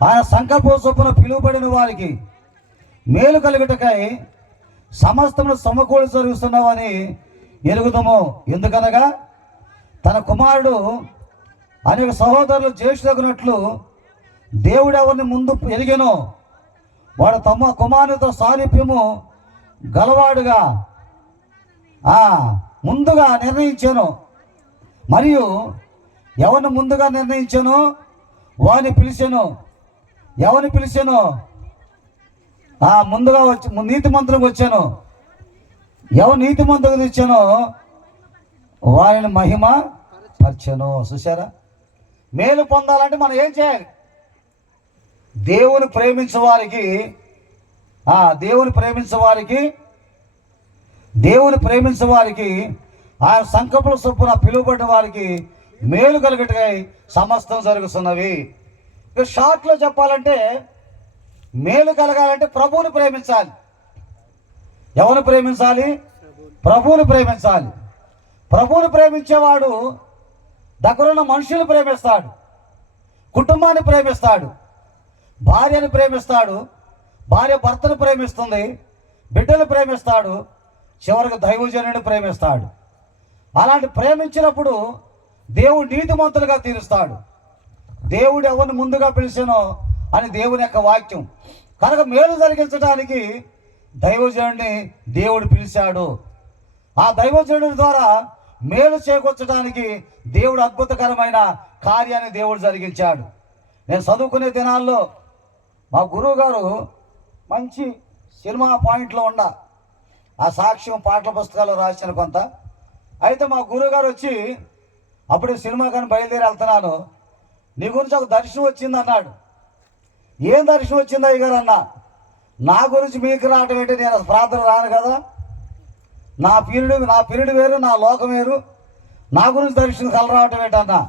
ఆయన సంకల్పం చొప్పున పిలువబడిన వారికి మేలు కలుగుటకై సమస్తమును సమకూడి జరుగుతున్నామని ఎరుగుతాము. ఎందుకనగా తన కుమారుడు అనేక సహోదరులు జ్యేష్ఠులగునట్లు దేవుడు ఎవరిని ముందు ఎరిగెనో వాడు తమ కుమారునితో సారూప్యము గలవాడుగా ముందుగా నిర్ణయించాను. మరియు ఎవరిని ముందుగా నిర్ణయించాను వారిని పిలిచాను. ఎవరిని పిలిచాను? ముందుగా వచ్చి నీతిమంతులకు వచ్చాను. ఎవరు నీతిమంతులకు ఇచ్చానో వారిని మహిమ పరిచాను. చూసారా? మేలు పొందాలంటే మనం ఏం చేయాలి? దేవుని ప్రేమించే వారికి దేవుని ప్రేమించే వారికి ఆయన సంకల్ప చొప్పున పిలువబడిన వారికి మేలు కలుగుటకై సమస్తం జరుగుతున్నవి. షార్ట్లో చెప్పాలంటే మేలు కలగాలంటే ప్రభువుని ప్రేమించాలి. ఎవరిని ప్రేమించాలి? ప్రభువుని ప్రేమించాలి. ప్రభువుని ప్రేమించేవాడు దగ్గరున్న మనుషులు ప్రేమిస్తాడు, కుటుంబాన్ని ప్రేమిస్తాడు, భార్యను ప్రేమిస్తాడు, భార్య భర్తను ప్రేమిస్తుంది, బిడ్డను ప్రేమిస్తాడు, చివరికి దైవజనుడిని ప్రేమిస్తాడు. అలాంటి ప్రేమించినప్పుడు దేవుడు నీతిమంతులుగా తీరుస్తాడు. దేవుడు ఎవరిని ముందుగా పిలిచానో అని దేవుని యొక్క వాక్యం. కనుక మేలు జరిగించడానికి దైవజనుడిని దేవుడు పిలిచాడు. ఆ దైవజనుడి ద్వారా మేలు చేకూర్చడానికి దేవుడు అద్భుతకరమైన కార్యాన్ని దేవుడు జరిగించాడు. నేను చదువుకునే దినాల్లో మా గురువు గారు మంచి సినిమా పాయింట్లో ఆ సాక్ష్యం పాటల పుస్తకాలు రాసిన కొంత. అయితే మా గురువు గారు వచ్చి అప్పుడు సినిమా కానీ బయలుదేరి వెళ్తున్నాను, నీ గురించి ఒక దర్శనం వచ్చింది అన్నాడు. ఏం దర్శనం వచ్చింది అయ్య గారు అన్నా? నా గురించి మీకు రావటం ఏంటి? నేను ప్రార్థన రాను కదా, నా పీరియడ్ వేరు, నా లోకం వేరు, నా గురించి దర్శనం కలరావటం ఏంటన్నా?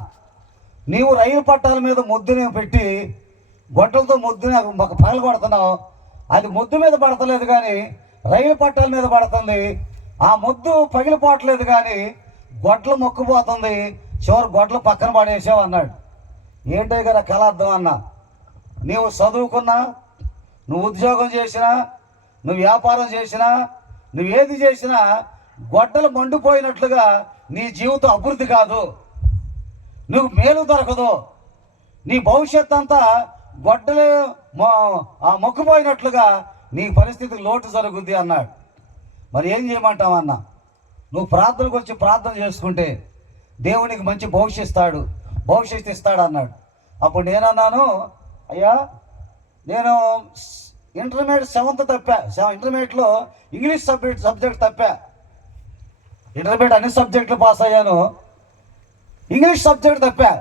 నీవు రైలు పట్టాల మీద ముద్దుని పెట్టి గొడ్డలతో ముద్దుని ఒక పగలు కొడుతున్నావు. అది ముద్దు మీద పడతలేదు కానీ రైలు పట్టాల మీద పడుతుంది. ఆ ముద్దు పగిలిపోవట్లేదు కానీ గొడ్లు మొక్కుపోతుంది. చివరి గొడ్లు పక్కన పడేసావు అన్నాడు. ఏంటో కదా కళ అర్థం అన్నా? నీవు చదువుకున్నా, నువ్వు ఉద్యోగం చేసినా, నువ్వు వ్యాపారం చేసినా, నువ్వేది చేసినా గొడ్డలు మండిపోయినట్లుగా నీ జీవితం అభివృద్ధి కాదు, నువ్వు మేలు దొరకదు, నీ భవిష్యత్ అంతా గొడ్డలు మొక్కుపోయినట్లుగా నీ పరిస్థితికి లోటు జరుగుద్ది అన్నాడు. మరి ఏం చేయమంటావు అన్న? నువ్వు ప్రార్థనకు వచ్చి ప్రార్థన చేసుకుంటే దేవునికి మంచి భవిష్యత్తు ఇస్తాడు అన్నాడు. అప్పుడు నేనన్నాను, అయ్యా నేను ఇంటర్మీడియట్ 7th తప్పా, ఇంటర్మీడియట్లో ఇంగ్లీష్ సబ్జెక్ట్ తప్పా. ఇంటర్మీడియట్ అన్ని సబ్జెక్టులు పాస్ అయ్యాను, ఇంగ్లీష్ సబ్జెక్ట్ తప్పా.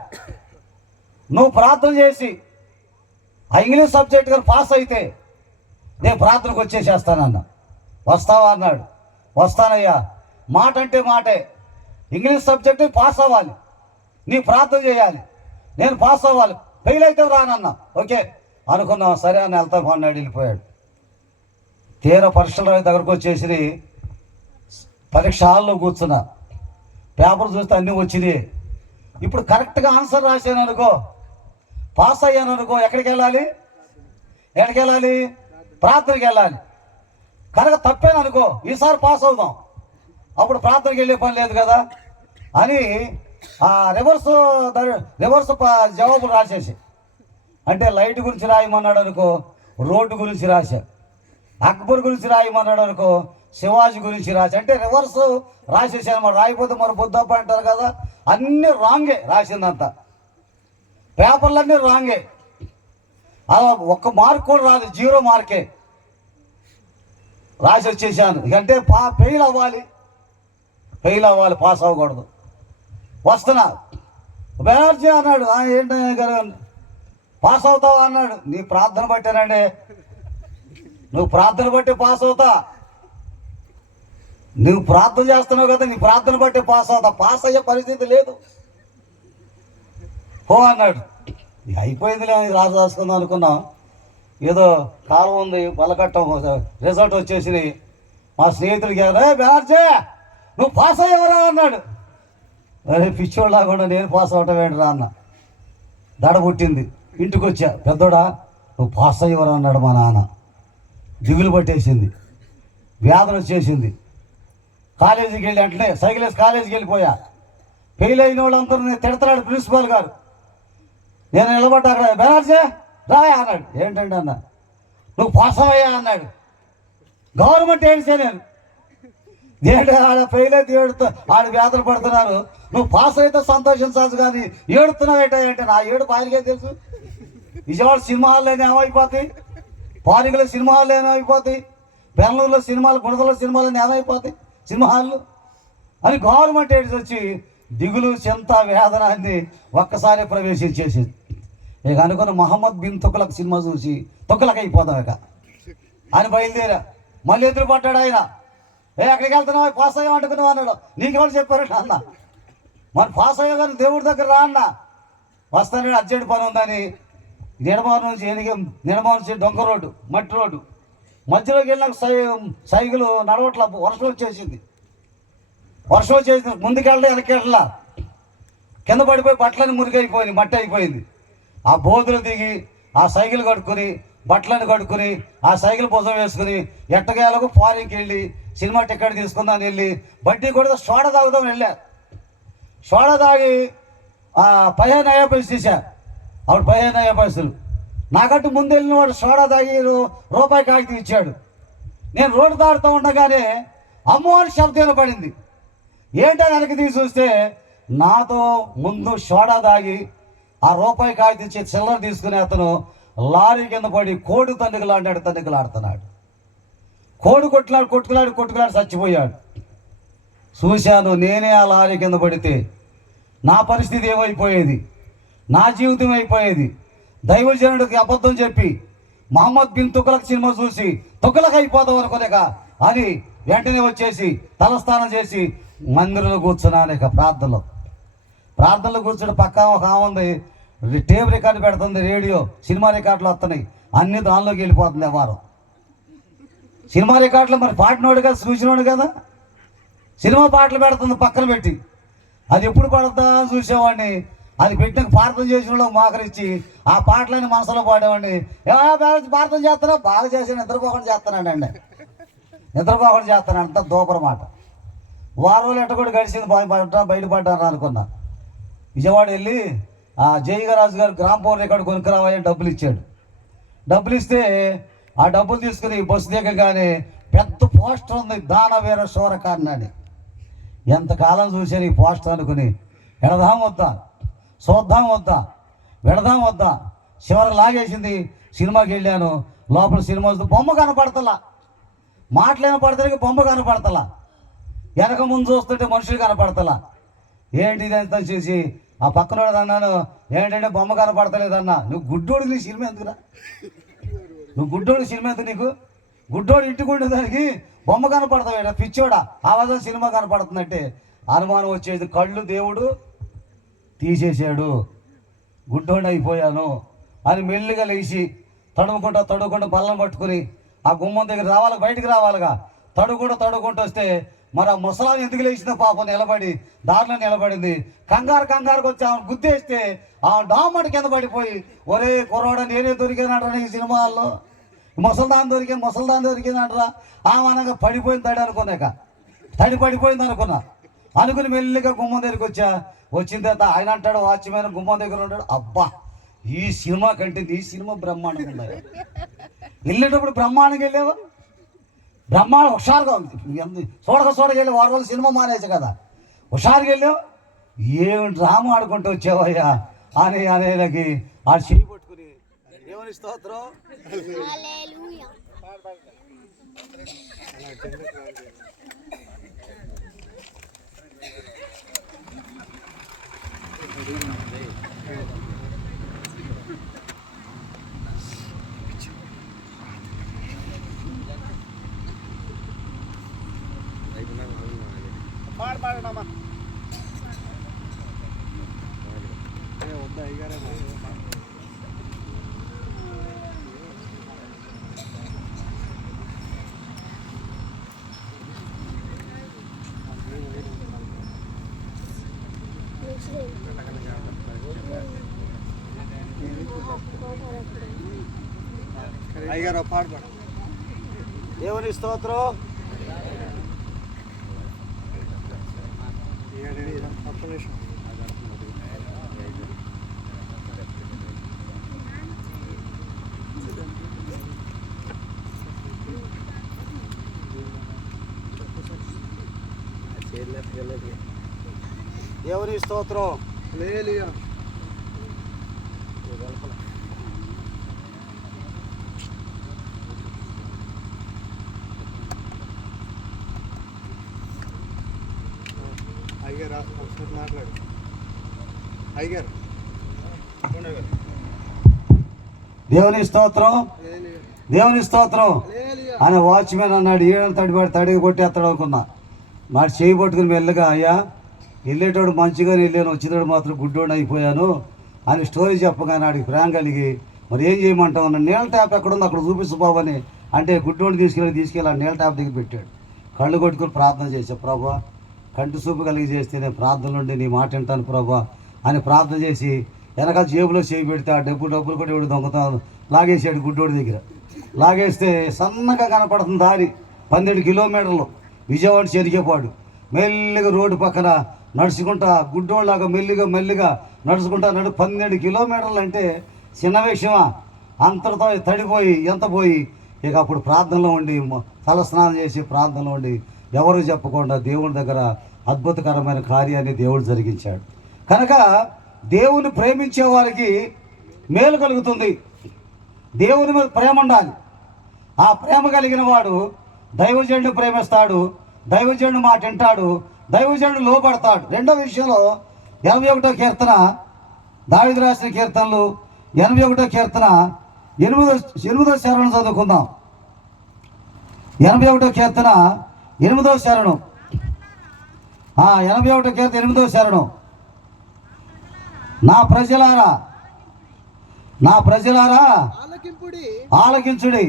నువ్వు ప్రార్థన చేసి ఆ ఇంగ్లీష్ సబ్జెక్ట్ కానీ పాస్ అయితే నేను ప్రార్థనకు వచ్చేసేస్తానన్నా. వస్తావా అన్నాడు. వస్తానయ్యా, మాట అంటే మాటే. ఇంగ్లీష్ సబ్జెక్టు పాస్ అవ్వాలి, నీ ప్రార్థన చేయాలి, నేను పాస్ అవ్వాలి, ఫెయిల్ అయితే రానన్నా. ఓకే అనుకున్నాం, సరే అని వెళ్తాను అన్నాడు. వెళ్ళిపోయాడు. తీరా పరీక్షల దగ్గరకు వచ్చేసి పరీక్ష హాల్లో కూర్చున్నా, పేపర్ చూస్తే అన్నీ వచ్చినాయి. ఇప్పుడు కరెక్ట్గా ఆన్సర్ రాశాను అనుకో, పాస్ అయ్యాను అనుకో, ఎక్కడికి వెళ్ళాలి? ప్రార్థనకి వెళ్ళాలి. కనుక తప్పాను అనుకో, ఈసారి పాస్ అవుదాం, అప్పుడు ప్రార్థనకి వెళ్ళే పని లేదు కదా అని రివర్స్ జవాబులు రాసేసి, అంటే లైట్ గురించి రాయమన్నాడు అనుకో, రోడ్డు గురించి రాశా. అక్బర్ గురించి రాయమన్నాడు అనుకో, శివాజీ గురించి రాశా. అంటే రివర్స్ రాసేసాను. మరి రాయిపోతే మరి బుద్ధప్ప అంటారు కదా. అన్నీ రాంగే రాసిందంతా, పేపర్లన్నీ రాంగే. అలా ఒక్క మార్క్ కూడా రాదు, 0 మార్కే రాసి వచ్చేసాను. అంటే ఫెయిల్ అవ్వాలి, పాస్ అవ్వకూడదు. వస్తున్నా బెనర్జీ అన్నాడు. ఏంటయ్యా గారు పాస్ అవుతావా అన్నాడు. నీ ప్రార్థన బట్టానండి, నువ్వు ప్రార్థన బట్టి పాస్ అవుతా, నువ్వు ప్రార్థన చేస్తున్నావు కదా, నీ ప్రార్థన బట్టి పాస్ అవుతా, పాస్ అయ్యే పరిస్థితి లేదు పో అన్నాడు. అయిపోయిందిలే రాజు రాసుకుందాం అనుకున్నాం. ఏదో కాలం ఉంది, బలకట్టం రిజల్ట్ వచ్చేసినాయి. మా స్నేహితుడికి బెనర్జీ నువ్వు పాస్ అయ్యేవరా అన్నాడు. అరే పిచ్చోడు లాకుండా నేను పాస్ అవటం ఏంటరా అన్న. దడ పుట్టింది. ఇంటికి వచ్చా, పెద్దోడా నువ్వు పాస్ అయ్యేవరా అన్నాడు మా నాన్న. దిగులు పట్టేసింది, వ్యాధులు వచ్చేసింది. కాలేజీకి వెళ్ళి వెంటనే సైకిల్ వేసి కాలేజీకి వెళ్ళిపోయా. ఫెయిల్ అయిన వాళ్ళందరూ నేను తిడతాడు ప్రిన్సిపాల్ గారు. నేను నిలబడ్డా అక్కడ, బెనర్జీ రాయా అన్నాడు. ఏంటండి అన్న, నువ్వు పాస్ అయ్యా అన్నాడు. గవర్నమెంట్ ఏడిసా నేను, దేవుడు ఆడ ఫెయిల్ అయితే ఏడుతా, ఆడ వ్యాధులు పడుతున్నారు, నువ్వు పాస్ అయితే సంతోషించాల్సి కానీ ఏడుతున్నావు ఏంటంటే నా ఏడు ఆయనకే తెలుసు. విజయవాడ సినిమా హాల్లో ఏమైపోతాయి, పారికలో సినిమా హాల్లో ఏమైపోతాయి, బెంగళూరులో సినిమాలు, గుణదలో సినిమాలు ఏమైపోతాయి సినిమా హాళ్ళు అని గవర్నమెంట్ ఏడ్స్ వచ్చి దిగులు చింత వేదనాన్ని ఒక్కసారి ప్రవేశించేసింది. ఇక అనుకున్న మహమ్మద్ బిన్ తుగ్లక్ సినిమా చూసి తుగ్లక్ అయిపోదాం ఇక అని బయలుదేరా. మళ్ళీ ఎదురు పడ్డాడు ఆయన. ఎక్కడికి వెళ్తున్నావు, పాస్ అయ్యా అంటున్నావు అన్నాడు. నీకెవరు చెప్పారట అన్న. మరి పాస్ అయ్యా కానీ దేవుడి దగ్గర రా అన్న. వస్తాను అర్జెంట్ పని ఉందని నిడమూరు నుంచి డొంక రోడ్డు, మట్టి రోడ్డు మధ్యలోకి వెళ్ళినాక సైకిలు నడవట్ల, వర్షం వచ్చేసింది. వర్షం వచ్చేసింది, ముందుకెళ్ళి వెనక్కి వెళ్ళా, కింద పడిపోయి బట్టలని మురిగైపోయింది, మట్టి అయిపోయింది. ఆ బోధులు దిగి ఆ సైకిల్ కట్టుకుని బట్టలను కట్టుకుని ఆ సైకిల్ భుజం వేసుకుని ఎట్టకేలకు ఫారీకి వెళ్ళి సినిమా టికెట్ తీసుకుందామని వెళ్ళి బడ్డీ కూడా సోడా తాగుదాం వెళ్ళా. సోడా తాగి 15 పైసలు తీసా. అప్పుడు 15 పైసలు. నాకంటూ ముందు వెళ్ళిన వాడు సోడా తాగి రూపాయి కాగితం ఇచ్చాడు. నేను రోడ్డు దాడుతూ ఉండగానే అమ్మో అని శబ్దం పడింది. ఏంటని వెనక్కి తీసి చూస్తే నాతో ముందు సోడా తాగి ఆ రూపాయి కాగితం ఇచ్చి చిల్లర తీసుకునే అతను లారీ కింద పడి కోడి తన్నుకులాడుతున్నాడు. కోడి కొట్టుకులాడి చచ్చిపోయాడు. చూశాను. నేనే ఆ లారీ కింద పడితే నా పరిస్థితి ఏమైపోయేది, నా జీవితం అయిపోయేది. దైవజనుడికి అబద్ధం చెప్పి మహమ్మద్ బిన్ తుగ్లక్ సినిమా చూసి తుగ్లక్ అయిపోదాం అనుకోలేక అని వెంటనే వచ్చేసి తలస్నానం చేసి మందిరంలో కూర్చున్నాను. ఇక ప్రార్థనలో కూర్చుని పక్క ఒక ఆమె టేప్ రికార్డు పెడుతుంది, రేడియో సినిమా రికార్డులు వస్తున్నాయి, అన్ని దానిలోకి వెళ్ళిపోతుంది. వ్యవహారం సినిమా రికార్డులు మరి పాడినోడు కదా, చూసినోడు కదా, సినిమా పాటలు పెడుతుంది పక్కన పెట్టి. అది ఎప్పుడు పడతా చూసేవాడిని. అది పెట్టిన ప్రార్థన చేసిన వాళ్ళకి మోకరించి ఆ పాటలన్నీ మనసులో పాడేవాడిని. ప్రార్థన చేస్తున్నా, బాగా చేసి నిద్రపోకుండా చేస్తాను అంత దూపర మాట. వారం రోజులు ఎట్ట కూడా గడిచింది, బయటపడ్డాను అనుకున్నా. విజయవాడ వెళ్ళి ఆ జయరాజు గారు గ్రామ ఫోన్ రికార్డు కొనుక్కురావని డబ్బులు ఇచ్చాడు. డబ్బులు ఇస్తే ఆ డబ్బులు తీసుకుని బస్సు దిగగానే పెద్ద పోస్టర్ ఉంది, దానవీర శూరకర్ణ అని. ఎంతకాలం చూశాను ఈ పోస్టర్ అనుకుని ఎడదాం వద్దా, చూద్దాం వద్దా, వెడదాం వద్దా, చివరికి లాగేసింది. సినిమాకి వెళ్ళాను. లోపల సినిమా బొమ్మ కనపడతలా, మాటలు వినపడతానికి బొమ్మ కనపడతలా, వెనక ముందు చూస్తుంటే మనుషులు కనపడతలా. ఏంటి ఇదంతా చూసి ఆ పక్కన అన్నాను, ఏంటంటే బొమ్మ కనపడతలేదన్నా. నువ్వు గుడ్డోడికి నీ సినిమా ఎందుకురా, నువ్వు గుడ్డోడికి సినిమా ఎందుకు నీకు, గుడ్డోడు ఇంటికి ఉండేదానికి బొమ్మ కనపడతావు పిచ్చోడా, ఆవాజం సినిమా కనపడుతుందంటే అనుమానం వచ్చేది. కళ్ళు దేవుడు తీసేసాడు, గుడ్డోడి అయిపోయాను అని మెల్లిగా లేచి తడుముకుంటూ బల్లం పట్టుకుని ఆ గుమ్మం దగ్గర రావాలి, బయటికి రావాలిగా. తడుకుంటూ వస్తే మరి ఆ ముసలాం ఎందుకు లేచిందో పాపం నిలబడి దారిలో నిలబడింది. కంగారుకు వచ్చి ఆమె గుద్దేస్తే ఆ డామటి కింద పడిపోయి, ఒరే కుర్రాడ నేనే దొరికానంటారా ఈ సినిమాల్లో, ముసల్దాన్ దొరికిందంటారా. ఆమె అనగా పడిపోయింది తడి పడిపోయింది అనుకుని మెల్లిగా గుమ్మం దగ్గరికి వచ్చిన తర్వాత ఆయన అంటాడు, వాచ్మెన్ గుమ్మం దగ్గర ఉంటాడు, అబ్బా ఈ సినిమా కంటే నీ సినిమా బ్రహ్మాండంగా ఉన్నాయి. వెళ్ళేటప్పుడు బ్రహ్మాండంగా వెళ్ళావా, బ్రహ్మాండం హుషారుగా ఉంది. చూడక వెళ్ళి 6 రోజులు సినిమా మానేసి కదా, హుషారుగా వెళ్ళావు, ఏమి డ్రామా ఆడుకుంటూ వచ్చావయ్యా అని అనేకి ఆ చేయి పట్టుకుని ఏమని స్తోత్రం. అయ్యారు పాడు పాడు. దేవుని స్తోత్రం. దేవుని స్తోత్రం. హల్లెలూయా. అయ్యారు ఒకసారి మాట్లాడు. అయ్యారు దేవుని స్తోత్రం. దేవుని స్తోత్రం అని వాచ్మెన్ అన్నాడు. ఏడని తడిపాడు, తడిగి కొట్టేస్తాడు అనుకున్నా. నాడు చేయి పట్టుకుని మెల్లగా, అయ్యా వెళ్ళేటోడు మంచిగానే వెళ్ళాను, వచ్చేటోడు మాత్రం గుడ్డోడు అయిపోయాను అని స్టోరీ చెప్పగానే నాడికి ప్రేమ కలిగి, మరి ఏం చేయమంటావు అన్న. నీళ్ళ ట్యాప్ ఎక్కడుంది అక్కడ చూపిస్తావని అంటే గుడ్డోడు తీసుకెళ్ళి నీళ్ళ ట్యాప్ దగ్గర పెట్టాడు. కళ్ళు కొట్టుకుని ప్రార్థన చేశా, ప్రభా కంటి చూపు కలిగి చేస్తే నేను ప్రార్థన నుండి నీ మాట వింటాను ప్రభా అని ప్రార్థన చేసి వెనక జేబులో చేయి పెడితే ఆ డబ్బులు కూడా ఎవడు దొంగతాను లాగేసాడు. గుడ్డోడి దగ్గర లాగేస్తే సన్నగా కనపడుతుంది దారి. 12 కిలోమీటర్లు విజయవాడ చెరిగేపాడు. మెల్లిగా రోడ్డు పక్కన నడుచుకుంటా గుడ్డోళ్ళలాగా మెల్లిగా నడుచుకుంటా 12 కిలోమీటర్లు అంటే చిన్న విషయమా? అంతటితో తడిపోయి ఎంత పోయి ఇక అప్పుడు ప్రార్థనలో ఉండి తల స్నానం చేసి ప్రార్థనలో ఉండి ఎవరు చెప్పకుండా దేవుని దగ్గర అద్భుతకరమైన కార్యాన్ని దేవుడు జరిగించాడు. కనుక దేవుని ప్రేమించే వారికి మేలు కలుగుతుంది. దేవుని మీద ప్రేమ ఉండాలి. ఆ ప్రేమ కలిగిన వాడు దైవజనుడిని ప్రేమిస్తాడు, దైవజనుడి మాట వింటాడు, దైవజనుడు లోపడతాడు. రెండో విషయంలో 81వ కీర్తన, దావీదు రాసిన కీర్తనలు 81వ కీర్తన 8వ శరణం చదువుకుందాం. 81వ కీర్తన 8వ శరణం. 81వ కీర్తన 8వ శరణం. నా ప్రజలారా ఆలకించుడి,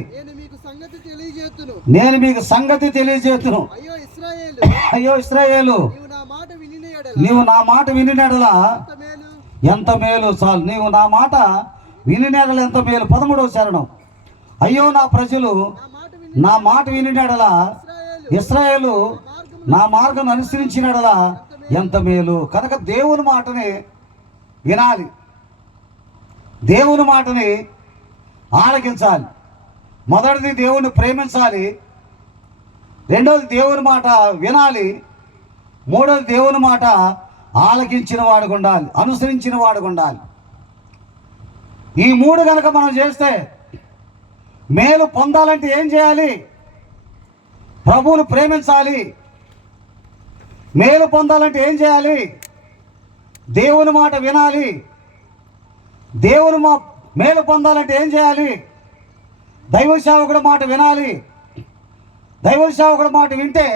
నేను మీకు సంగతి తెలియజేతును. అయ్యో ఇశ్రాయేలు, నీవు నా మాట వినినెడల ఎంత మేలు. చాలు, నీవు నా మాట వినినెడల ఎంత మేలు. 13వ శరణం. అయ్యో నా ప్రజలు నా మాట వినినెడల, ఇశ్రాయేలు నా మార్గం అనుసరించినడలా ఎంత మేలు. కనుక దేవుని మాటని వినాలి, దేవుని మాటని ఆలకించాలి. మొదటిది దేవుని ప్రేమించాలి, రెండోది దేవుని మాట వినాలి, మూడోది దేవుని మాట ఆలకించిన వాడుగా ఉండాలి, అనుసరించిన వాడుగా ఉండాలి. ఈ మూడు కనుక మనం చేస్తే మేలు పొందాలంటే ఏం చేయాలి? ప్రభువును ప్రేమించాలి. మేలు పొందాలంటే ఏం చేయాలి? దేవుని మాట వినాలి. దేవుని మేలు పొందాలంటే ఏం చేయాలి? దైవ సేవకుడి మాట వినాలి. దైవ సేవకుడి మాట వింటే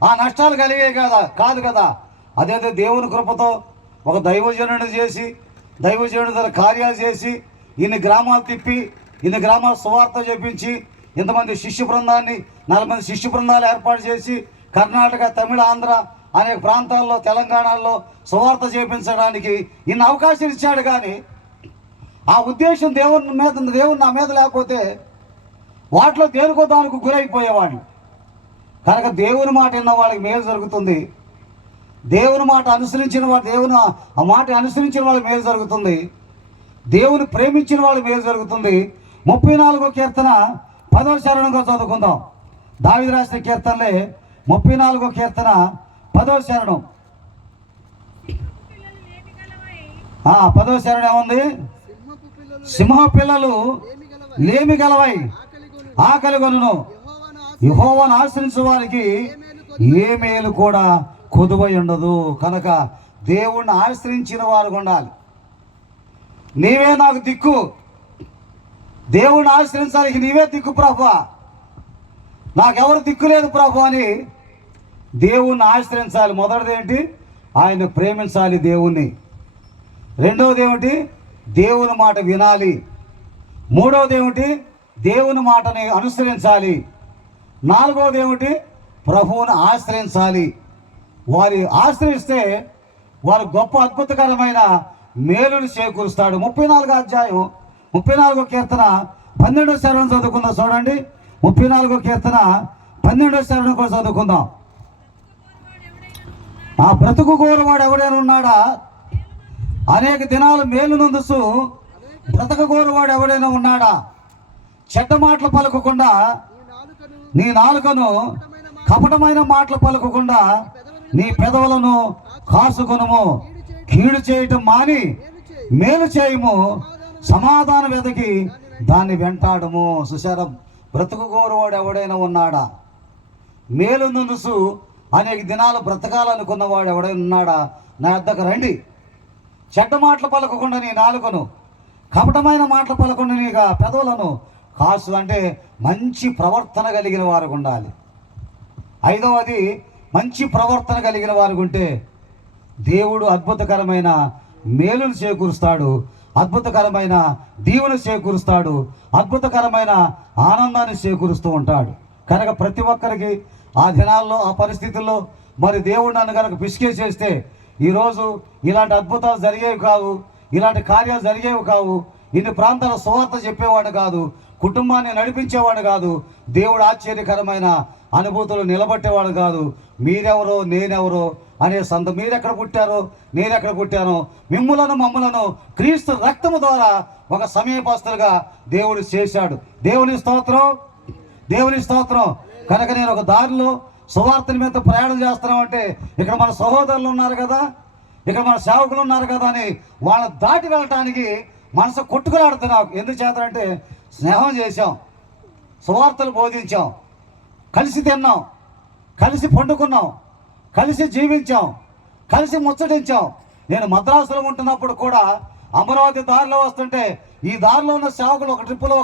ఆ నష్టాలు కలిగే కాదు కదా. అదేదో దేవుని కృపతో ఒక దైవజనుడిని చేసి, దైవజనుడి ద్వారా కార్యాలు చేసి, ఇన్ని గ్రామాలు తిప్పి, ఇన్ని గ్రామాల సువార్త చెప్పించి, ఇంతమంది శిష్య బృందాన్ని 40 మంది శిష్య బృందాలు ఏర్పాటు చేసి కర్ణాటక, తమిళ, ఆంధ్ర అనేక ప్రాంతాల్లో, తెలంగాణలో సువార్త చేపించడానికి ఇన్ని అవకాశాలు ఇచ్చాడు. కానీ ఆ ఉద్దేశం దేవుడు నా మీద లేకపోతే వాటిలో దేనికో దానికి గురైపోయేవాడిని. కనుక దేవుని మాట విన్న వాళ్ళకి మేలు జరుగుతుంది. దేవుని మాట అనుసరించిన వాడు, దేవుని ఆ మాట అనుసరించిన వాళ్ళకి మేలు జరుగుతుంది. దేవుని ప్రేమించిన వాళ్ళు మేలు జరుగుతుంది. 34వ కీర్తన 10వ శరణంగా చదువుకుందాం. దావీదు రాసిన కీర్తనలే 34వ కీర్తన 10వ శరణం. 10వ శరణం ఏముంది? సింహ పిల్లలు లేమి గలవై ఆకలి కొనును, యెహోవాను ఆశ్రయించు వారికి ఏ మేలు కూడా కొదువై ఉండదు. కనుక దేవుణ్ణి ఆశ్రయించిన వారు ఉండాలి. నీవే నాకు దిక్కు, దేవుణ్ణి ఆశ్రయించాలి, నీవే దిక్కు ప్రభువా, నాకెవరు దిక్కు లేదు ప్రభు అని దేవుణ్ణి ఆశ్రయించాలి. మొదటిది ఏంటి? ఆయన ప్రేమించాలి దేవుణ్ణి. రెండవది ఏమిటి? దేవుని మాట వినాలి. మూడవది ఏమిటి? దేవుని మాటని అనుసరించాలి. నాలుగవది ఏమిటి? ప్రభువుని ఆశ్రయించాలి. వారి ఆశ్రయిస్తే వారు గొప్ప అద్భుతకరమైన మేలుని చేకూరుస్తాడు. 34వ అధ్యాయం 34వ కీర్తన 12వ శరణం చదువుకుందాం. చూడండి, 34వ కీర్తన 12వ శరణం కూడా చదువుకుందాం. ఆ బ్రతుకు కోరువాడు ఎవడైనా ఉన్నాడా? అనేక దినాలు మేలు నందుసు బ్రతక కోరువాడు ఎవడైనా ఉన్నాడా? చెడ్డ మాటలు పలకకుండా నీ నాలుకను, కపటమైన మాటలు పలకకుండా నీ పెదవులను కాసుకొనుము. కీడు చేయటం మాని మేలు చేయము, సమాధానం వెతికి దాన్ని వెంటాడము. సుశారం, బ్రతుకు కోరువాడు ఎవడైనా ఉన్నాడా? మేలు నందుసు అనేక దినాలు బ్రతకాలనుకున్నవాడు ఎవడైనా ఉన్నాడా? నా వద్దకు రండి. చెడ్డ మాటలు పలకకుండా నీ నాలుకను, కపటమైన మాటలు పలకకుండా నీ పెదవులను కాసు. అంటే మంచి ప్రవర్తన కలిగిన వారు ఉండాలి. ఐదవది, మంచి ప్రవర్తన కలిగిన వారు ఉంటే దేవుడు అద్భుతకరమైన మేలును చేకూరుస్తాడు, అద్భుతకరమైన దీవెన చేకూరుస్తాడు, అద్భుతకరమైన ఆనందాన్ని చేకూరుస్తూ ఉంటాడు. కనుక ప్రతి ఒక్కరికి ఆ దినాల్లో, ఆ పరిస్థితుల్లో మరి దేవుడు నన్ను కనుక పిసికే చేస్తే ఈరోజు ఇలాంటి అద్భుతాలు జరిగేవి కావు, ఇలాంటి కార్యాలు జరిగేవి కావు, ఇన్ని ప్రాంతాల సువార్త చెప్పేవాడు కాదు, కుటుంబాన్ని నడిపించేవాడు కాదు, దేవుడు ఆశ్చర్యకరమైన అనుభూతులు నిలబట్టేవాడు కాదు. మీరెవరో నేనెవరో అనే మీరెక్కడ పుట్టారో నేనెక్కడ పుట్టానో, మిమ్ములను మమ్ములను క్రీస్తు రక్తము ద్వారా ఒక సమీపస్తులుగా దేవుడు చేశాడు. దేవుని స్తోత్రం, దేవుని స్తోత్రం. కనుక నేను ఒక దారిలో సువార్తని మీద ప్రయాణం చేస్తున్నామంటే ఇక్కడ మన సహోదరులు ఉన్నారు కదా, ఇక్కడ మన సేవకులు ఉన్నారు కదా అని వాళ్ళ దాటి వెళ్ళటానికి మనసు కొట్టుకులాడుతున్నాం. ఎందుకు చేద్దామంటే స్నేహం చేశాం, సువార్తలు బోధించాం, కలిసి తిన్నాం, కలిసి పండుకున్నాం, కలిసి జీవించాం, కలిసి ముచ్చటించాం. నేను మద్రాసులో ఉంటున్నప్పుడు కూడా అమరావతి దారిలో వస్తుంటే ఈ దారిలో ఉన్న సేవకులు ఒక ట్రిప్పులో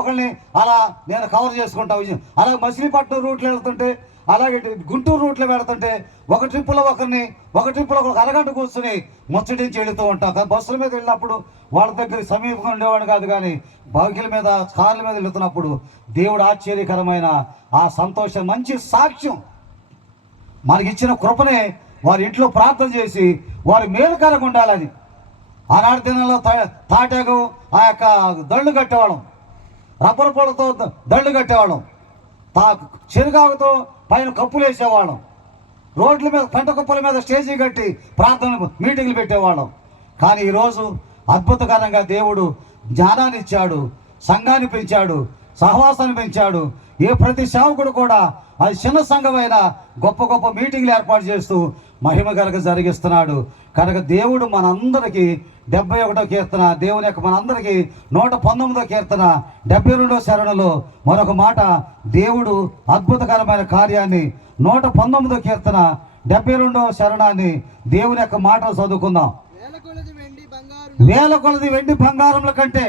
ఒకళ్ళని అలా నేను కవర్ చేసుకుంటాను. అలాగే మచిలీపట్నం రూట్లో వెళ్తుంటే, అలాగే గుంటూరు రూట్లో వెళ్తుంటే ఒక ట్రిప్పులో ఒక అరగంట కూర్చుని ముచ్చటించి వెళుతూ ఉంటాం. బస్సుల మీద వెళ్ళినప్పుడు వాళ్ళ దగ్గర సమీపంగా ఉండేవాడు కాదు, కానీ బైకుల మీద, కార్ల మీద వెళుతున్నప్పుడు దేవుడు ఆశ్చర్యకరమైన ఆ సంతోషం, మంచి సాక్ష్యం మనకిచ్చిన కృపనే వారి ఇంట్లో ప్రార్థన చేసి వారి మేలుకరంగా ఉండాలని. ఆనాటి దినంలో తాటాకు ఆ యొక్క దళ్ళు కట్టేవాళ్ళం, రబ్బర్ పూలతో దళ్ళు కట్టేవాళ్ళం, చెరుకాకుతో పైన కప్పులు వేసేవాళ్ళం, రోడ్ల మీద పంట కుప్పల మీద స్టేజీ కట్టి ప్రార్థన మీటింగ్లు పెట్టేవాళ్ళం. కానీ ఈరోజు అద్భుతకరంగా దేవుడు జ్ఞానాన్ని ఇచ్చాడు, సంఘాన్ని పెంచాడు, సహవాసాన్ని పెంచాడు. ప్రతి సేవకుడు కూడా అది చిన్న సంఘమైన గొప్ప గొప్ప మీటింగ్లు ఏర్పాటు చేస్తూ మహిమ కనుక జరిగిస్తున్నాడు. కనుక దేవుడు మనందరికీ 71వ కీర్తన, దేవుని యొక్క మనందరికీ 119వ కీర్తన 72వ శరణలో మరొక మాట, దేవుడు అద్భుతకరమైన కార్యాన్ని 119వ కీర్తన 72వ శరణాన్ని దేవుని యొక్క మాటలు చదువుకుందాం. వేల కొలది వెండి బంగారముల కంటే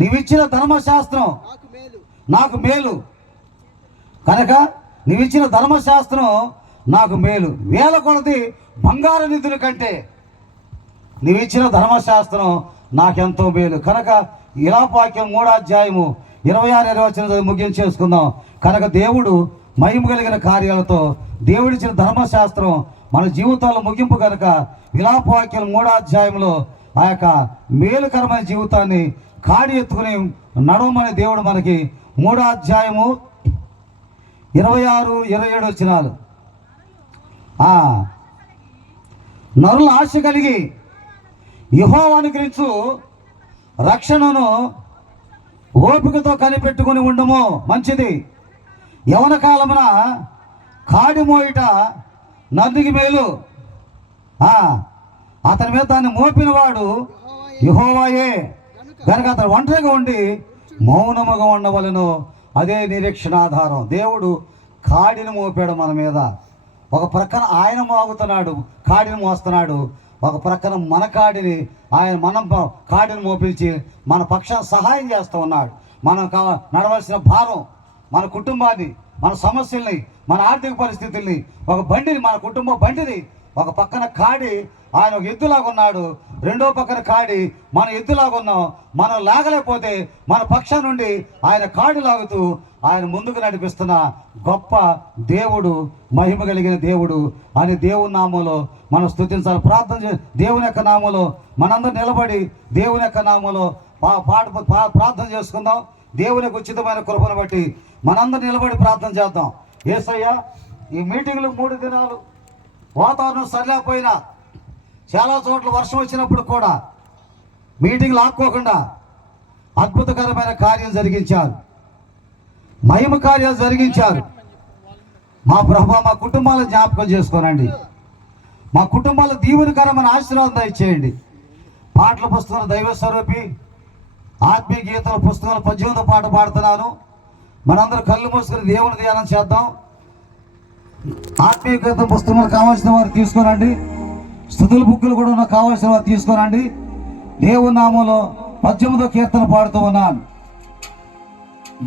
నీవిచ్చిన ధర్మశాస్త్రం నాకు మేలు. కనుక నీవిచ్చిన ధర్మశాస్త్రం నాకు మేలు. వేల కొలది బంగారు నిధుల కంటే నీవిచ్చిన ధర్మశాస్త్రం నాకెంతో మేలు. కనుక ఇలాపాక్యం 3వ అధ్యాయము 26-27 ముగించేసుకుందాం. కనుక దేవుడు మహిమ కలిగిన కార్యాలతో దేవుడిచ్చిన ధర్మశాస్త్రం మన జీవితాల్లో ముగింపు. కనుక విలాపవాక్యం 3వ అధ్యాయంలో ఆ యొక్క మేలుకరమైన జీవితాన్ని కాడి ఎత్తుకుని నడవమని దేవుడు మనకి 3వ అధ్యాయము 26-27 వచనాలు. నరుల ఆశ కలిగి యెహోవాను గురించు రక్షణను ఓపికతో కనిపెట్టుకుని ఉండము మంచిది. యవన కాలమున కాడి మోయిట నందికి మేలు, అతని మీద దాన్ని మోపిన వాడు యెహోవాయే. కనుక అతను ఒంటరిగా ఉండి మౌనముగా ఉండవలెను, అదే నిరీక్షణాధారం. దేవుడు కాడిని మోపాడు మన మీద, ఒక ప్రక్కన ఆయన మోగుతున్నాడు, కాడిని మోస్తున్నాడు. ఒక ప్రక్కన మన కాడిని మనం కాడిని మోపించి మన పక్షాన సహాయం చేస్తూ ఉన్నాడు. మనం నడవలసిన భారం, మన కుటుంబాన్ని, మన సమస్యల్ని, మన ఆర్థిక పరిస్థితుల్ని, ఒక బండిని, మన కుటుంబ బండిని ఒక పక్కన కాడి ఆయన ఒక ఎద్దులాగా ఉన్నాడు, రెండో పక్కన కాడి మన ఎద్దులాగా ఉన్నాం. మనం లాగలేకపోతే మన పక్షం నుండి ఆయన కాడి లాగుతూ ఆయన ముందుకు నడిపిస్తున్న గొప్ప దేవుడు, మహిమ కలిగిన దేవుడు అని దేవుని నామంలో మనం స్తుతించాలి. దేవుని యొక్క నామంలో మనందరూ నిలబడి దేవుని యొక్క నామంలో ప్రార్థన చేసుకుందాం. దేవుని యొక్క ఉచితమైన కృపను బట్టి మనందరూ నిలబడి ప్రార్థన చేద్దాం. యేసయ్య, ఈ మీటింగ్లు 3 దినాలు వాతావరణం సరిలేకపోయినా, చాలా చోట్ల వర్షం వచ్చినప్పుడు కూడా మీటింగ్లు ఆపుకోకుండా అద్భుతకరమైన కార్యం జరిగించారు, మహిమ కార్యాలు జరిగించారు. మా ప్రభు, మా కుటుంబాలను జ్ఞాపకం చేసుకోనండి. మా కుటుంబాల దీవెనకరమైన ఆశీర్వాదం దయచేయండి. పాటల పుస్తకాలు దైవ స్వరూపి, ఆత్మీయ గీతల పుస్తకాలు 18వ పాట పాడుతున్నాను. మనందరూ కళ్ళు మూసుకుని దేవుని ధ్యానం చేద్దాం. ఆత్మీయ గీతం పుస్తకాలు కావాల్సిన వారు తీసుకురండి. స్తుతుల బుక్కులు కూడా ఉన్న కావాల్సిన వారు తీసుకురండి. దేవుని నామంలో 18వ కీర్తన పాడుతూ ఉన్నాను.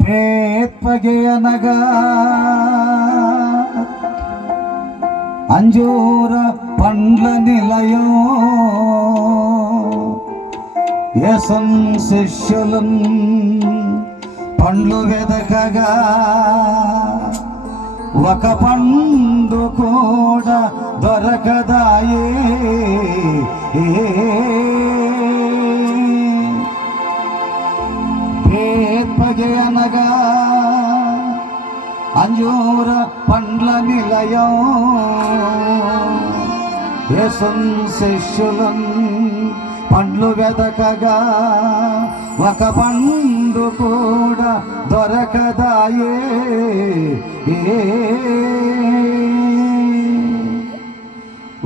బేత్పగే అనగా అంజూర పండ్ల నిలయం, యేసున్ శిష్యులన్ పండ్లు వెదకగా ఒక పండు కూడా దొరకదాయే. బేత్పగే అనగా అంజూర పండ్ల నిలయం, యేసున్ శిష్యులన్ పండ్లు వెదకగా ఒక పండు కూడా దొరకదాయే.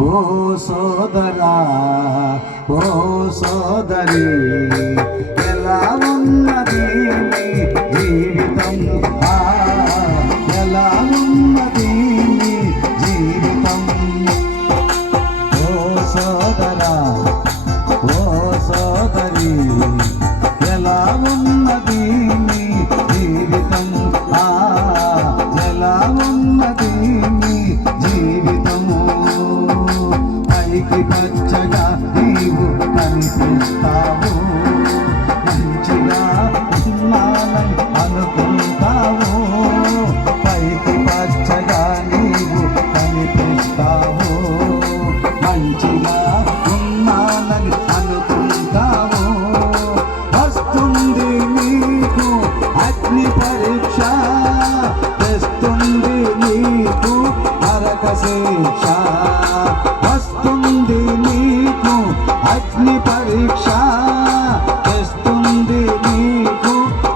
ఓ సోదరా, ఓ సోదరి, ఎలా ఉన్నది నీ జీవితం? ఎలా ఉన్నది నీ జీవితం? ఓ సోదరా, ఓ సోదరి, ఎలా ఉన్నది నీ జీవితం? ఎలా ఉన్నది నీ జీవితము? పైకి పచ్చగా నీవు కనిపిస్తావు, మంచిగా ఉన్నానని అనుకుంటావు. పైకి పచ్చగా నీవు కనిపిస్తావు, మంచిగా ఉన్నానని అనుకుంటావు. వస్తుంది నీకు అగ్ని పరీక్ష, తెస్తుంది నీకు నరక శిక్ష. వస్తుంది నీకు అగ్ని పరీక్ష, తెస్తుంది నీకు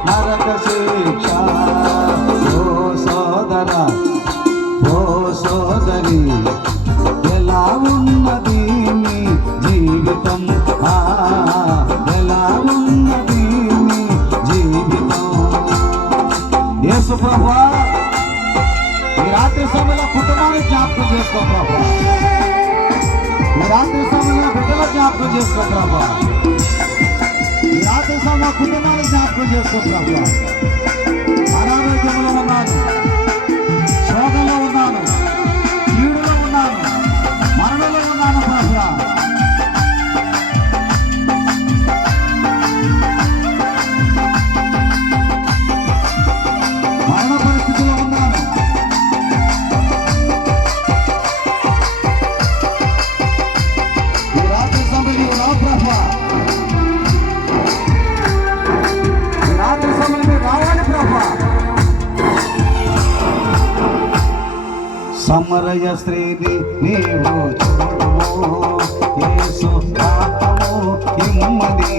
నరక శిక్ష. ఓ సోదరా, ఓ సోదరి, ఎలా ఉన్నది నీ జీవితం? ఎలా ఉన్నది నీ జీవితం? యేసు ప్రభువా, ఈ రాత్రి సమయంలో కుటుంబాన్ని జ్ఞాపకం చేసుకో ప్రభువా. ఈ రాత్రి సమయంలో బిడ్డల జ్ఞాపకం చేసుకో ప్రభువా. ఈ రాత్రి సమయంలో కుటుంబాన్ని జ్ఞాపకం చేసుకో ప్రభువా. అనారోగ్యంలో ఉన్నాను, శోకంలో ఉన్నాను, కీడులో ఉన్నాను, మరణంలో ఉన్నాను ప్రభువా. మరణ పరిస్థితిలో ఉన్నాను. ఈ రాత్రి సమయంలో రా ప్రభువా. ఈ రాత్రి సమయంలో రావాలి ప్రభువా. సమరయ స్త్రీని నీవు చూడుము, యేసు ఆత్మము ఇమ్మని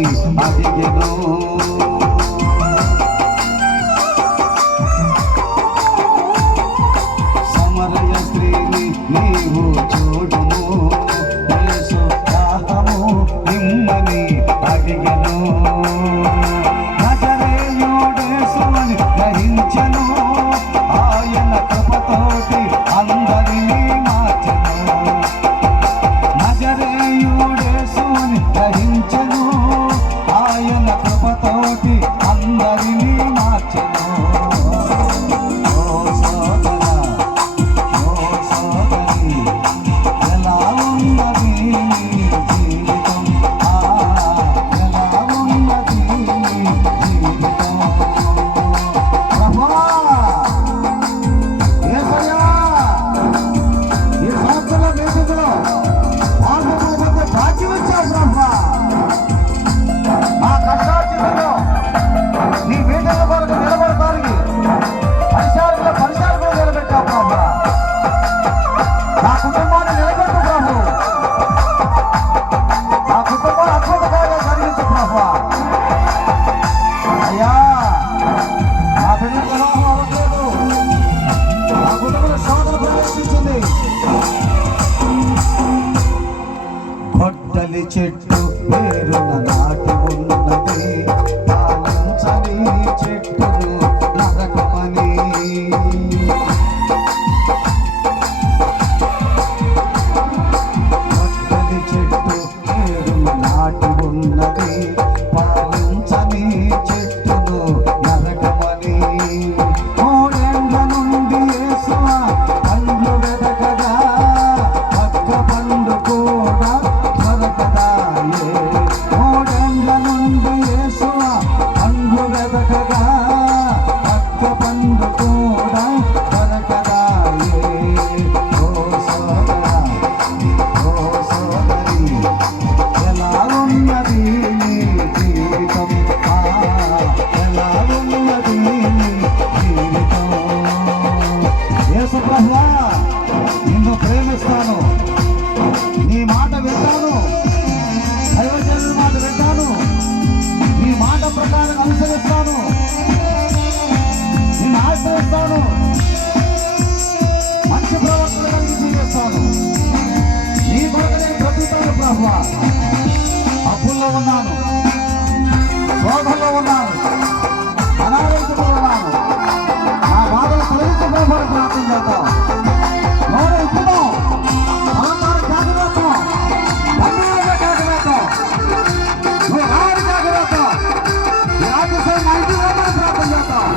అడిగెను. సమరయ స్త్రీని నీవు చూడుము, యేసు ఆత్మము ఇమ్మని అడిగెను. నజరేయుడేసుని గ్రహించెను, ఆయన కృపతోటి అందరినీ అలాగే జరిగించు ప్రభువా. అయ్యా నా బిడ్డ వివాహం అవ్వట్లేదు, నా కుటుంబంలో శోధన ప్రవేశించింది. గొడ్డలి చెట్టు పేరున నాటి ఉన్నది, పాలించని చెట్టును నరకమని. గొడ్డలి చెట్టు పేరున నాటి ఉన్నది, పాలించని చెట్టును నరకమని. మూడేండ్ల నుండి యేసువా పండ్లు వెదకగా, పక్క పండు కూడా దొరకదాయే. మూడేండ్ల నుండి యేసువా పండ్లు వెదకగా, పక్క పండు కూడా దొరకదాయే. ఓ సోదరా, ఓ సోదరి, ఎలా ఉన్నది నీ జీవితం? ఎలా ఉన్నది నీ జీవితం? యేసు ప్రభువా, నిన్ను ప్రేమిస్తాను, నీ మాట వింటాను, దైవజనుడి మాట వింటాను, నీ మాట ప్రకారం అనుసరిస్తాను, నిన్ను ఆశ్రయిస్తాను, మంచి ప్రవర్తన కలిగి జీవిస్తాను. నీ కొరకు నేను బ్రతుకుతాను ప్రభువా. అప్పుల్లో ఉన్నాను, శోధంలో ఉన్నాను, అనారోగ్యంలో ఉన్నాను, నా బాధలు తొలగించే ప్రభువుని ప్రార్థన చేద్దాం. నోరు ఇప్పుదాం, అలంకారం కాకవేద్దాం, కన్నీరుగా కాకవేద్దాం, నువ్వు రావని కాకవేద్దాం. ఈ రాత్రి సమయం మా ఇంటికి రమ్మని ప్రార్థన చేద్దాం.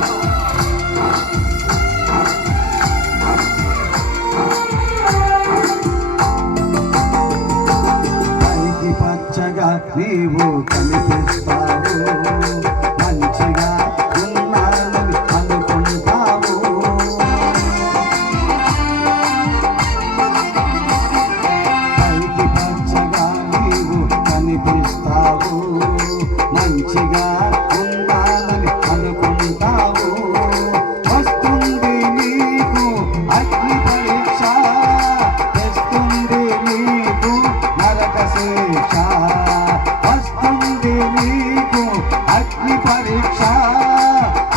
పైకి పచ్చగా నీవు కనిపిస్తావు, మంచిగా ఉన్నానని అనుకుంటావు. పైకి పచ్చగా నీవు కనిపిస్తావు, మంచిగా ఉన్నానని అనుకుంటావు. వస్తుంది నీకు అగ్ని పరీక్ష, తెస్తుంది నీకు నరక శిక్ష. వస్తుంది నీకు అగ్ని పరీక్ష,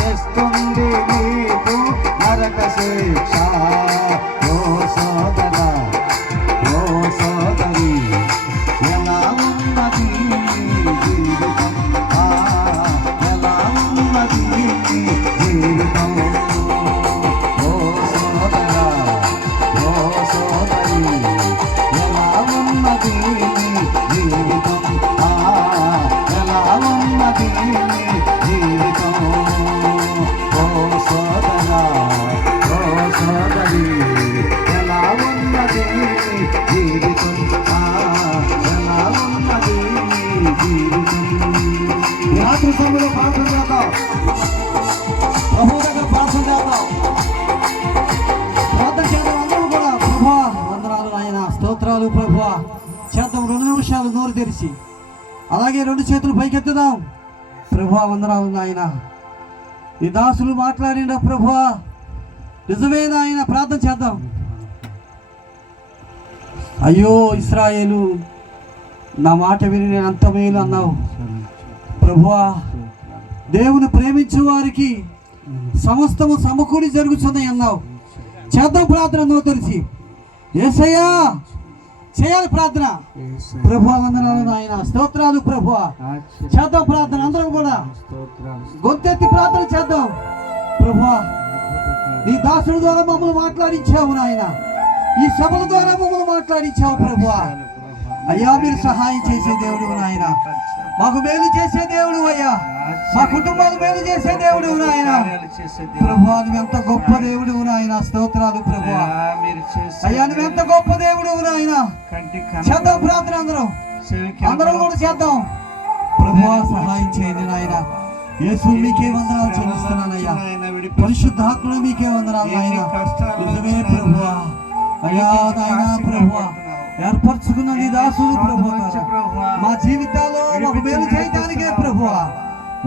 తెస్తుంది నీకు నరక శిక్ష. ఓ సోదరా, ఓ సోదరి, ఎలా ఉన్నది నీ జీవితం? ఎలా ఉన్నది నీ జీవితం? ఓ సోదరా, ఓ సోదరి, ఎలా ఉన్నది నీ జీవితం? ఎలా ఉన్నది నీ జీవితం? ఓ సోదరా, ఓ సోదరి, ఎలా ఉన్నది నీ జీవితం? ఎలా ఉన్నది నీ జీవితం? ఈ రాత్రి సమయంలో ప్రార్థన చేద్దాం, ప్రభు దగ్గర ప్రార్థన చేద్దాం. ప్రార్థన చేద్దాం అందరూ కూడా. ప్రభువా వందనాలు నాయన, స్తోత్రాలు ప్రభువా. చేద్దాం 2 నిమిషాలు నోరు తెరిచి, అలాగే 2 చేతులు పైకెత్తుదాం. ప్రభువా వందనాలు నాయన, ఈ దాసులు మాట్లాడిన ప్రభువా నిజమే నాయన. ప్రార్థన చేద్దాం. అయ్యో ఇశ్రాయేలు, నా మాట విని నేను అంత మేలు అన్నావు ప్రభువా. దేవుని ప్రేమించే వారికి సమస్తము సమకూడి జరుగుతుంది అన్నావు. చేద్దాం ప్రార్థన నోరు తెరిచి. యేసయ్యా చేయాలి ప్రార్థన. ప్రభువా వందనాలు నాయన, స్తోత్రాలు ప్రభువా. చేద్దాం ప్రార్థన అందరం కూడా, గొంతెత్తి ప్రార్థన చేద్దాం. ప్రభువా నీ దాసుల ద్వారా మమ్మల్ని మాట్లాడించావు నాయన, ఈ సభల ద్వారా మమ్మల్ని మాట్లాడించావు ప్రభువా. అయ్యా మీరు సహాయం చేసే దేవుడు నాయన, మాకు మేలు చేసే దేవుడు అయ్యా, మా కుటుంబాలు మేలు చేసే దేవుడు నాయన. ప్రభువా నువ్వెంత గొప్ప దేవుడు నాయన, స్తోత్రాలు ప్రభువా. అయ్యా నువ్వెంత గొప్ప దేవుడు నాయన. చేద్దాం ప్రార్థన అందరం కూడా చేద్దాం. ప్రభువా సహాయం చేయండి నాయన. యేసు మీకే వందనాలు చెల్లిస్తున్నానయ్యా, పరిశుద్ధాత్మ మీకే వందనాలు నాయన. నిజమే ప్రభువా. అయ్యా నాయన ప్రభువా, ఏర్పరచుకున్న నీ దాసులు ప్రభువా, మా జీవితాల్లో మాకు మేలు చేయడానికే ప్రభువా.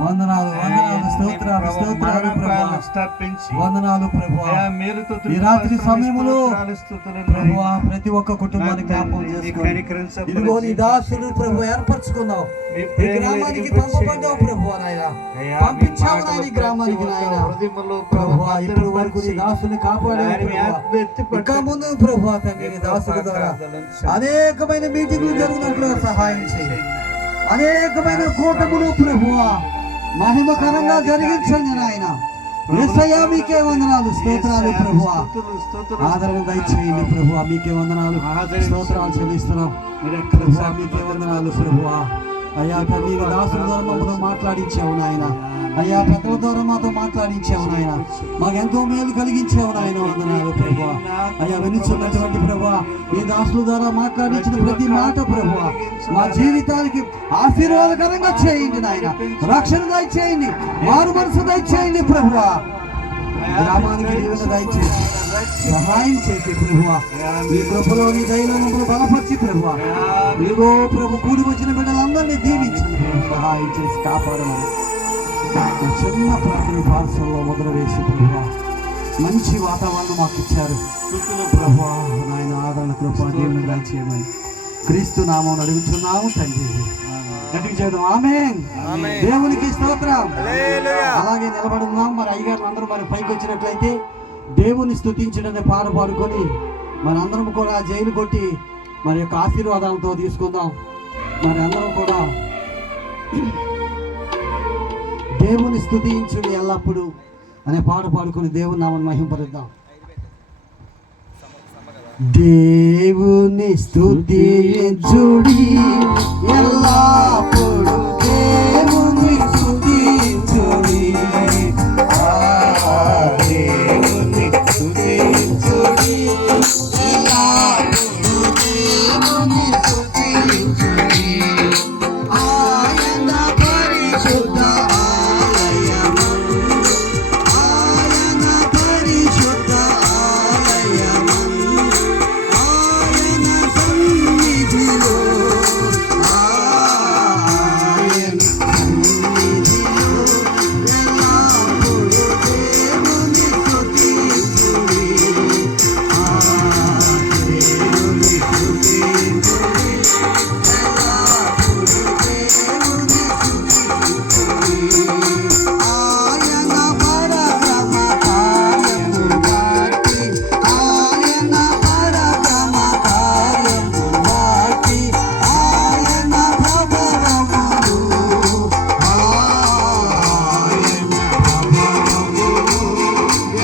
వందనాలు వందనాలు స్తోత్రాలు స్తోత్రాలు ప్రభువా స్థాపించి వందనాలు ప్రభువా అయా మీరుతో ఈ రాత్రి సమయంలో స్తుతులు ప్రభువా ప్రతి ఒక్క కుటుంబాన్ని జ్ఞాపకం చేసుకోండి. ఇదిగో నీ దాసులు ప్రభు ఏర్పరచుకున్నావు, ఈ గ్రామానికి పంపబడ్డావు ప్రభువా నాయన, పంపించావు నాయన ఈ గ్రామానికి నాయన ప్రభువా. ఇప్పుడు వరకు నీ దాసుని కాపాడావు ప్రభువా. ఇంకా ముందు ప్రభువా తండ్రి నీ దాసుల ద్వారా అనేకమైన మీటింగ్లు జరిగినట్లుగా సహాయం చేయి, అనేకమైన కూటములు ప్రభువా మహిమకరంగా జరిగించండి నాయన. యేసయ్యా మీకే వందనాలు స్తోత్రాలు ప్రభువా. ఆదరణ దయచేయండి ప్రభువా, మీకే వందనాలు స్తోత్రాలు చెల్లిస్తున్నాం ప్రభువా, మీకే వందనాలు ప్రభువా. అయ్యా తండ్రి దాసుల ద్వారా మమ్మల్ని మాట్లాడించావు నాయన, అయ్యా పెద్దల ద్వారా మాతో మాట్లాడించావు నాయన, మాకు ఎంతో మేలు కలిగించావు నాయన. వందనాలు ప్రభువా. అయ్యా వినుచున్నటువంటి ప్రభువా ఈ దాసుల ద్వారా మాట్లాడించిన ప్రతి మాట ప్రభువా మా జీవితానికి ఆశీర్వాదకరంగా చేయండి నాయన. రక్షణ దయచేయండి, మారు మనసు దయచేయండి ప్రభువా. గ్రామానికి దీవెన దయచేయండి, సహాయం చేసి ప్రభువా. మీ కృపలో నీ దయలో మమ్మల్ని బలపరిచి ప్రభువా. ఇదిగో ప్రభు కూడి వచ్చిన బిడ్డలందరినీ దీవించండి ప్రభు, సహాయం చేసి కాపాడమని చిన్న ప్రార్థన పాఠశాలలో మొదలు వేసి ప్రభువా మంచి వాతావరణం మాకు ఇచ్చారు ప్రభువా. నాయన ఆదరణ కృప దీవెన దయచేయమని క్రీస్తు నామం అడుగుతున్నాము తండ్రి. నటించేద్దాం ఆమేన్. దేవునికి స్తోత్రం. అలాగే నిలబడున్నాం. మరి అయ్యగారు అందరూ మరి పైకి వచ్చినట్లయితే దేవుని స్తుతించడనే పాట పాడుకొని మరి అందరం కూడా జైలు కొట్టి మరి యొక్క ఆశీర్వాదాలతో తీసుకుందాం. మరి అందరం కూడా దేవుని స్తుతించుడి ఎల్లప్పుడు అనే పాట పాడుకొని దేవుని నామని మహింపరుద్దాం. దేవుని స్తుతించుడి ఎల్లప్పుడు, దేవుని స్తుతించుడి, దేవుని స్తుతించుడి ఎల్లప్పుడు, దేవుని స్తుతించుడి. ఆయన పరిశుద్ధ ఆలయము, ఆయన పరిశుద్ధ ఆలయము, ఆయన సన్నిధిలో, ఆయన సన్నిధిలో ఎల్లప్పుడూ దేవుని స్తుతించుడి, దేవుని స్తుతించుడి, ఎల్లప్పుడూ దేవుని స్తుతించుడి. ఆయన పరమ కార్యము బట్టి, ఆయన పరమ కార్యము బట్టి, ఆయన ప్రభావములు, ఆయన ప్రభావములు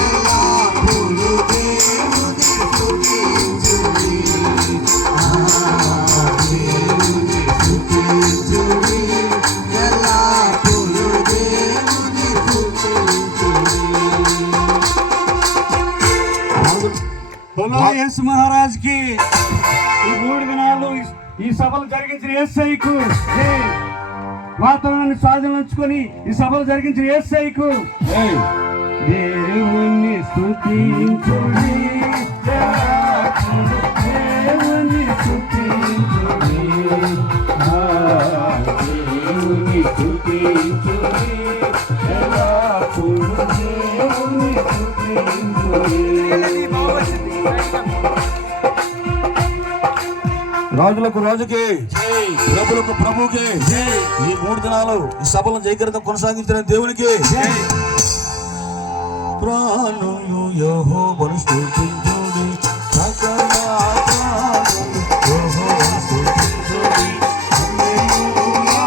ఎల్లప్పుడూ దేవుని స్తుతించుడి, దేవుని స్తుతించుడి, ఎల్లప్పుడూ దేవుని స్తుతించుడి. బోలో యేసు మహారాజ్ కి. ఈ 3 దినాలు ఈ సభలు జరిగించిన యేసయ్యకు జై. వాతావరణాన్ని స్వాధీనించుకొని ఈ సభలు జరిగించిన యేసయ్యకు జై. దేవుని స్తుతించుడి, దేవుని స్తుతించుడి, దేవుని స్తుతించుడి, ఎల్లప్పుడూ దేవుని స్తుతించుడి. రాజులకు రాజుకి, ప్రభులకు ప్రభుకి, ఈ 3 దినాలు ఈ సభలను జయకరంగా కొనసాగించిన దేవునికి ప్రాణులు యెహోవాను స్తుతించుడి, సకల ప్రాణులు యెహోవాను స్తుతించుడి. హల్లెలూయా.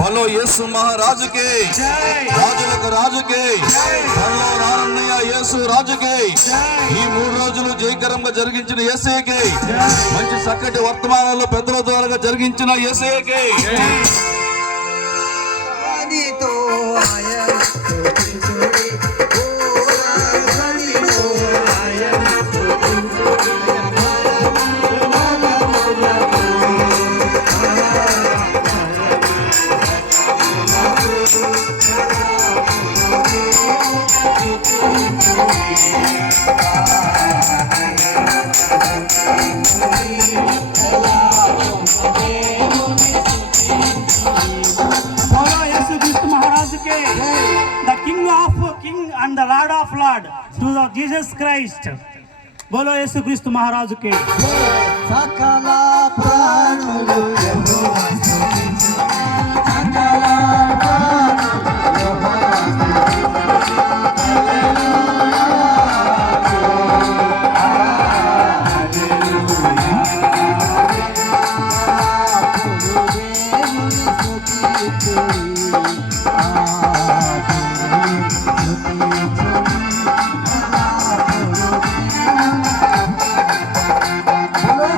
బలో యేసు మహారాజుకి, రాజులకు రాజుకి, బలో రానన్నయ్య యేసు రాజుకి, ఈ 3 రోజులు జయకరంగా జరిగించిన యేసయ్యకి, మంచి చక్కటి వర్తమానాలు పెద్దల ద్వారా జరిగించిన యేసయ్యకి. ఆదితో ఆయన స్తుతించుడి, ఓ రాజనితో ఆయన స్తుతించుడి, बोलो यीशु क्रिस्त महाराज के the king of king and the lord of lord to the Jesus Christ बोलो यीशु क्रिस्त महाराज के సకల ప్రాణులు యెహోవా స్తుతించు. సకల ప్రాణులు యెహోవా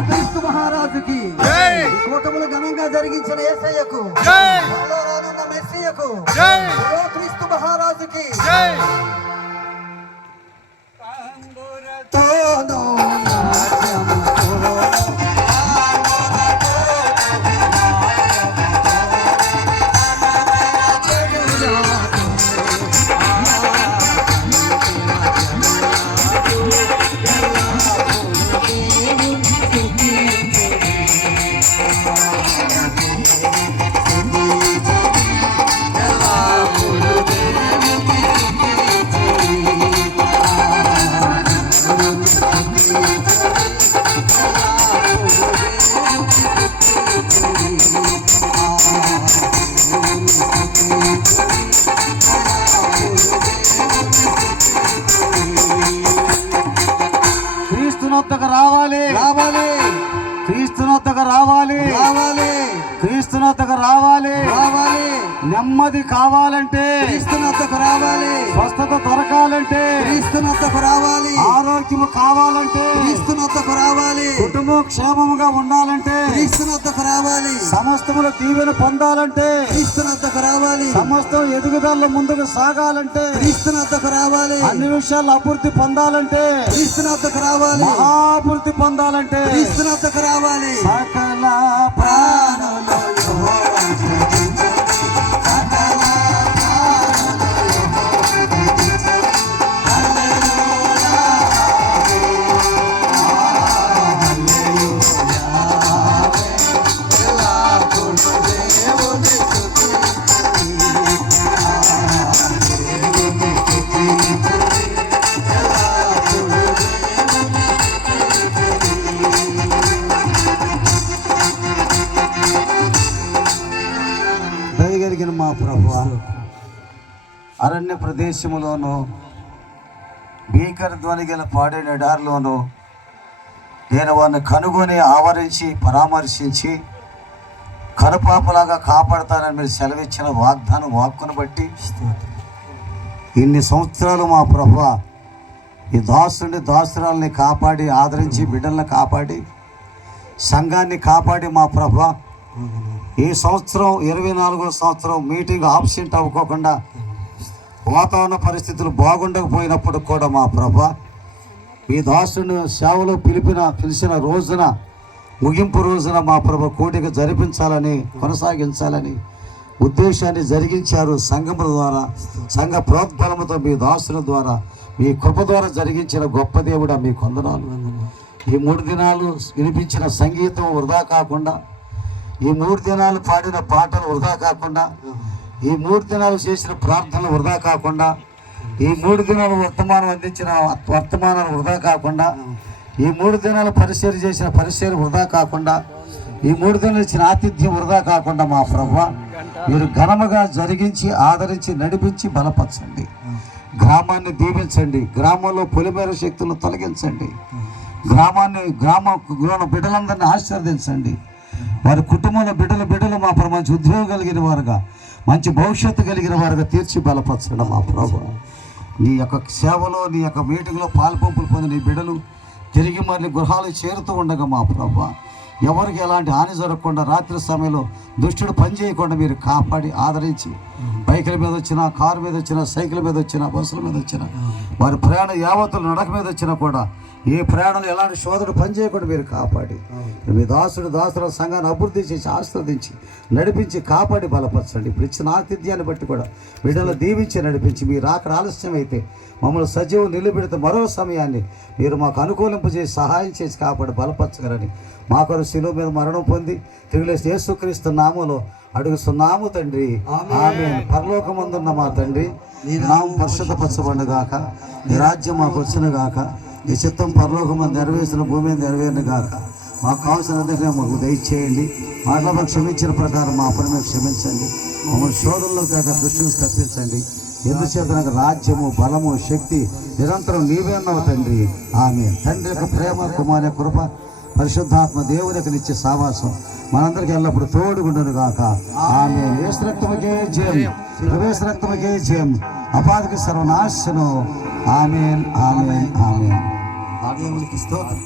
క్రీస్తు మహారాజుకి కూటములు ఘనంగా జరిగించిన యేసయ్యకు త్వరలో రానున్న మెస్సీయకు క్రీస్తు మహారాజుకి తోను నాట్యముతో క్రీస్తునొద్దకు రావాలి రావాలి క్రీస్తునొద్దకు రావాలి రావాలి క్రీస్తునొద్దకు రావాలి రావాలి నెమ్మది కావాలంటే క్రీస్తునొద్దకు రావాలి స్వస్థత దొరకాలంటే క్రీస్తునొద్దకు రావాలి ఆరోగ్యము కావాలంటే క్రీస్తునొద్దకు రావాలి కుటుంబం క్షేమముగా ఉండాలంటే క్రీస్తునొద్దకు రావాలి సమస్తముల దీవెన పొందాలంటే క్రీస్తునొద్దకు రావాలి సమస్తం ఎదుగుదల ముందుకు సాగాలంటే క్రీస్తునొద్దకు రావాలి అన్ని విషయాలు అభివృద్ధి పొందాలంటే క్రీస్తునొద్దకు రావాలి మహాభివృద్ధి పొందాలంటే క్రీస్తునొద్దకు రావాలి సకల ప్రాణులు యెహోవా స్తుతించు. సకల ప్రాణులు యెహోవా స్తుతించు. హల్లెలూయా ఎల్లప్పుడూ దేవుని స్తుతించుడి. దేవుని స్తుతించుడి. ఎల్లప్పుడూ దయగలిగిన మా ప్రభువా, అరణ్య ప్రదేశములోను భీకర ధ్వని గల పాడిన ఎడారిలోను నేను వారిని కనుగొని ఆవరించి పరామర్శించి కనుపాపలాగా కాపాడతానని మీరు సెలవిచ్చిన వాగ్దానం వాక్కును బట్టి ఇన్ని సంవత్సరాలు మా ప్రభువా ఈ దాసుని దాసురాల్ని కాపాడి ఆదరించి బిడ్డల్ని కాపాడి సంఘాన్ని కాపాడి మా ప్రభువా ఈ సంవత్సరం 24వ సంవత్సరం మీటింగ్ ఆబ్సెంట్ అవ్వకోకుండా వాతావరణ పరిస్థితులు బాగుండకపోయినప్పుడు కూడా మా ప్రభా మీ దాసుని సేవలో పిలిచిన రోజున ముగింపు రోజున మా ప్రభ కూడిక జరిపించాలని కొనసాగించాలని ఉద్దేశాన్ని జరిగించారు సంఘముల ద్వారా సంఘ ప్రోద్బలముతో మీ దాసుల ద్వారా మీ కృప ద్వారా జరిగించిన గొప్ప దేవుడా మీ కొందనాలు. ఈ 3 దినాలు వినిపించిన సంగీతం వృధా కాకుండా ఈ 3 దినాలు పాడిన పాటలు వృధా కాకుండా ఈ 3 దినాలు చేసిన ప్రార్థనలు వృధా కాకుండా ఈ 3 దినాలు వర్తమానం అందించిన వర్తమానాలు వృధా కాకుండా ఈ 3 దినాలు పరిచయం చేసిన పరిచయం వృధా కాకుండా ఈ 3 దినాలు ఇచ్చిన ఆతిథ్యం వృధా కాకుండా మా ప్రభువా మీరు ఘనముగా జరిగించి ఆదరించి నడిపించి బలపరచండి. గ్రామాన్ని దీవించండి. గ్రామంలో పొలిమేర శక్తులను తొలగించండి. గ్రామ బిడ్డలందరినీ ఆశీర్వదించండి. వారి కుటుంబంలో బిడ్డలు మా ప్రభు మంచి ఉద్యోగం కలిగిన వారుగా మంచి భవిష్యత్తు కలిగిన వారుగా తీర్చి బలపరచండి మా ప్రభు. నీ యొక్క సేవలో నీ యొక్క మీటింగ్లో పాల్పంపులు పొందిన నీ బిడ్డలు తిరిగి మళ్ళీ గృహాలు చేరుతూ ఉండగా మా ప్రభు ఎవరికి ఎలాంటి హాని జరగకుండా రాత్రి సమయంలో దుష్టుడు పని చేయకుండా మీరు కాపాడి ఆదరించి బైకుల మీద వచ్చినా కారు మీద వచ్చినా సైకిల్ మీద వచ్చినా బస్సుల మీద వచ్చినా వారి ప్రయాణ యావత్తులు నడక మీద వచ్చినా కూడా ఏ ప్రయాణంలో ఎలాంటి శోధన పనిచేయకుండా మీరు కాపాడి మీ దాసుల సంఘాన్ని అభివృద్ధి చేసి ఆస్వాదించి నడిపించి కాపాడి బలపరచండి. ఇప్పుడు ఇచ్చిన ఆతిథ్యాన్ని బట్టి కూడా బిడ్డలు దీవించి నడిపించి మీరు అక్కడ ఆలస్యం అయితే మమ్మల్ని సజీవం నిలబెడితే మరో సమయాన్ని మీరు మాకు అనుకూలింప చేసి సహాయం చేసి కాపాడి బలపరచగలని మా కొరకు శిలువ మీద మరణం పొంది తిరిగిలేసి యేసుక్రీస్తు నామములో అడుగుతున్నాము తండ్రి. ఆమేన్. పరలోకమందున్న మా తండ్రి, నీ నామం పరిశుద్ధపరచబడును గాక, నీ రాజ్యం మాకు వచ్చును గాక, నీ చిత్తం పరలోకమందు నెరవేర్చిన భూమి మీద నెరవేరును గాక. మాకు కావాల్సిన దగ్గర మాకు దయచేయండి. మాకు క్షమించిన ప్రకారం మా పని మేము క్షమించండి. మమ్మల్ని శోధనలో కాక దృష్టిని తప్పించండి. ఎందుచేత నాకు రాజ్యము బలము శక్తి నిరంతరం నీవే అన్నావు తండ్రి. ఆమేన్. తండ్రి యొక్క ప్రేమ, కుమారి కృప, పరిశుద్ధాత్మ దేవుని యొక్క నిత్య సావాసం మనందరికీ ఎల్లప్పుడు తోడుగుండును గాక. ఆమేన్. యేసు రక్తముకే జయం, ప్రవేశ రక్తముకే జయం, అపాధిక సర్వనాశనం. ఆమేన్ ఆమేన్ ఆమేన్. దేవునికి స్తోత్రం.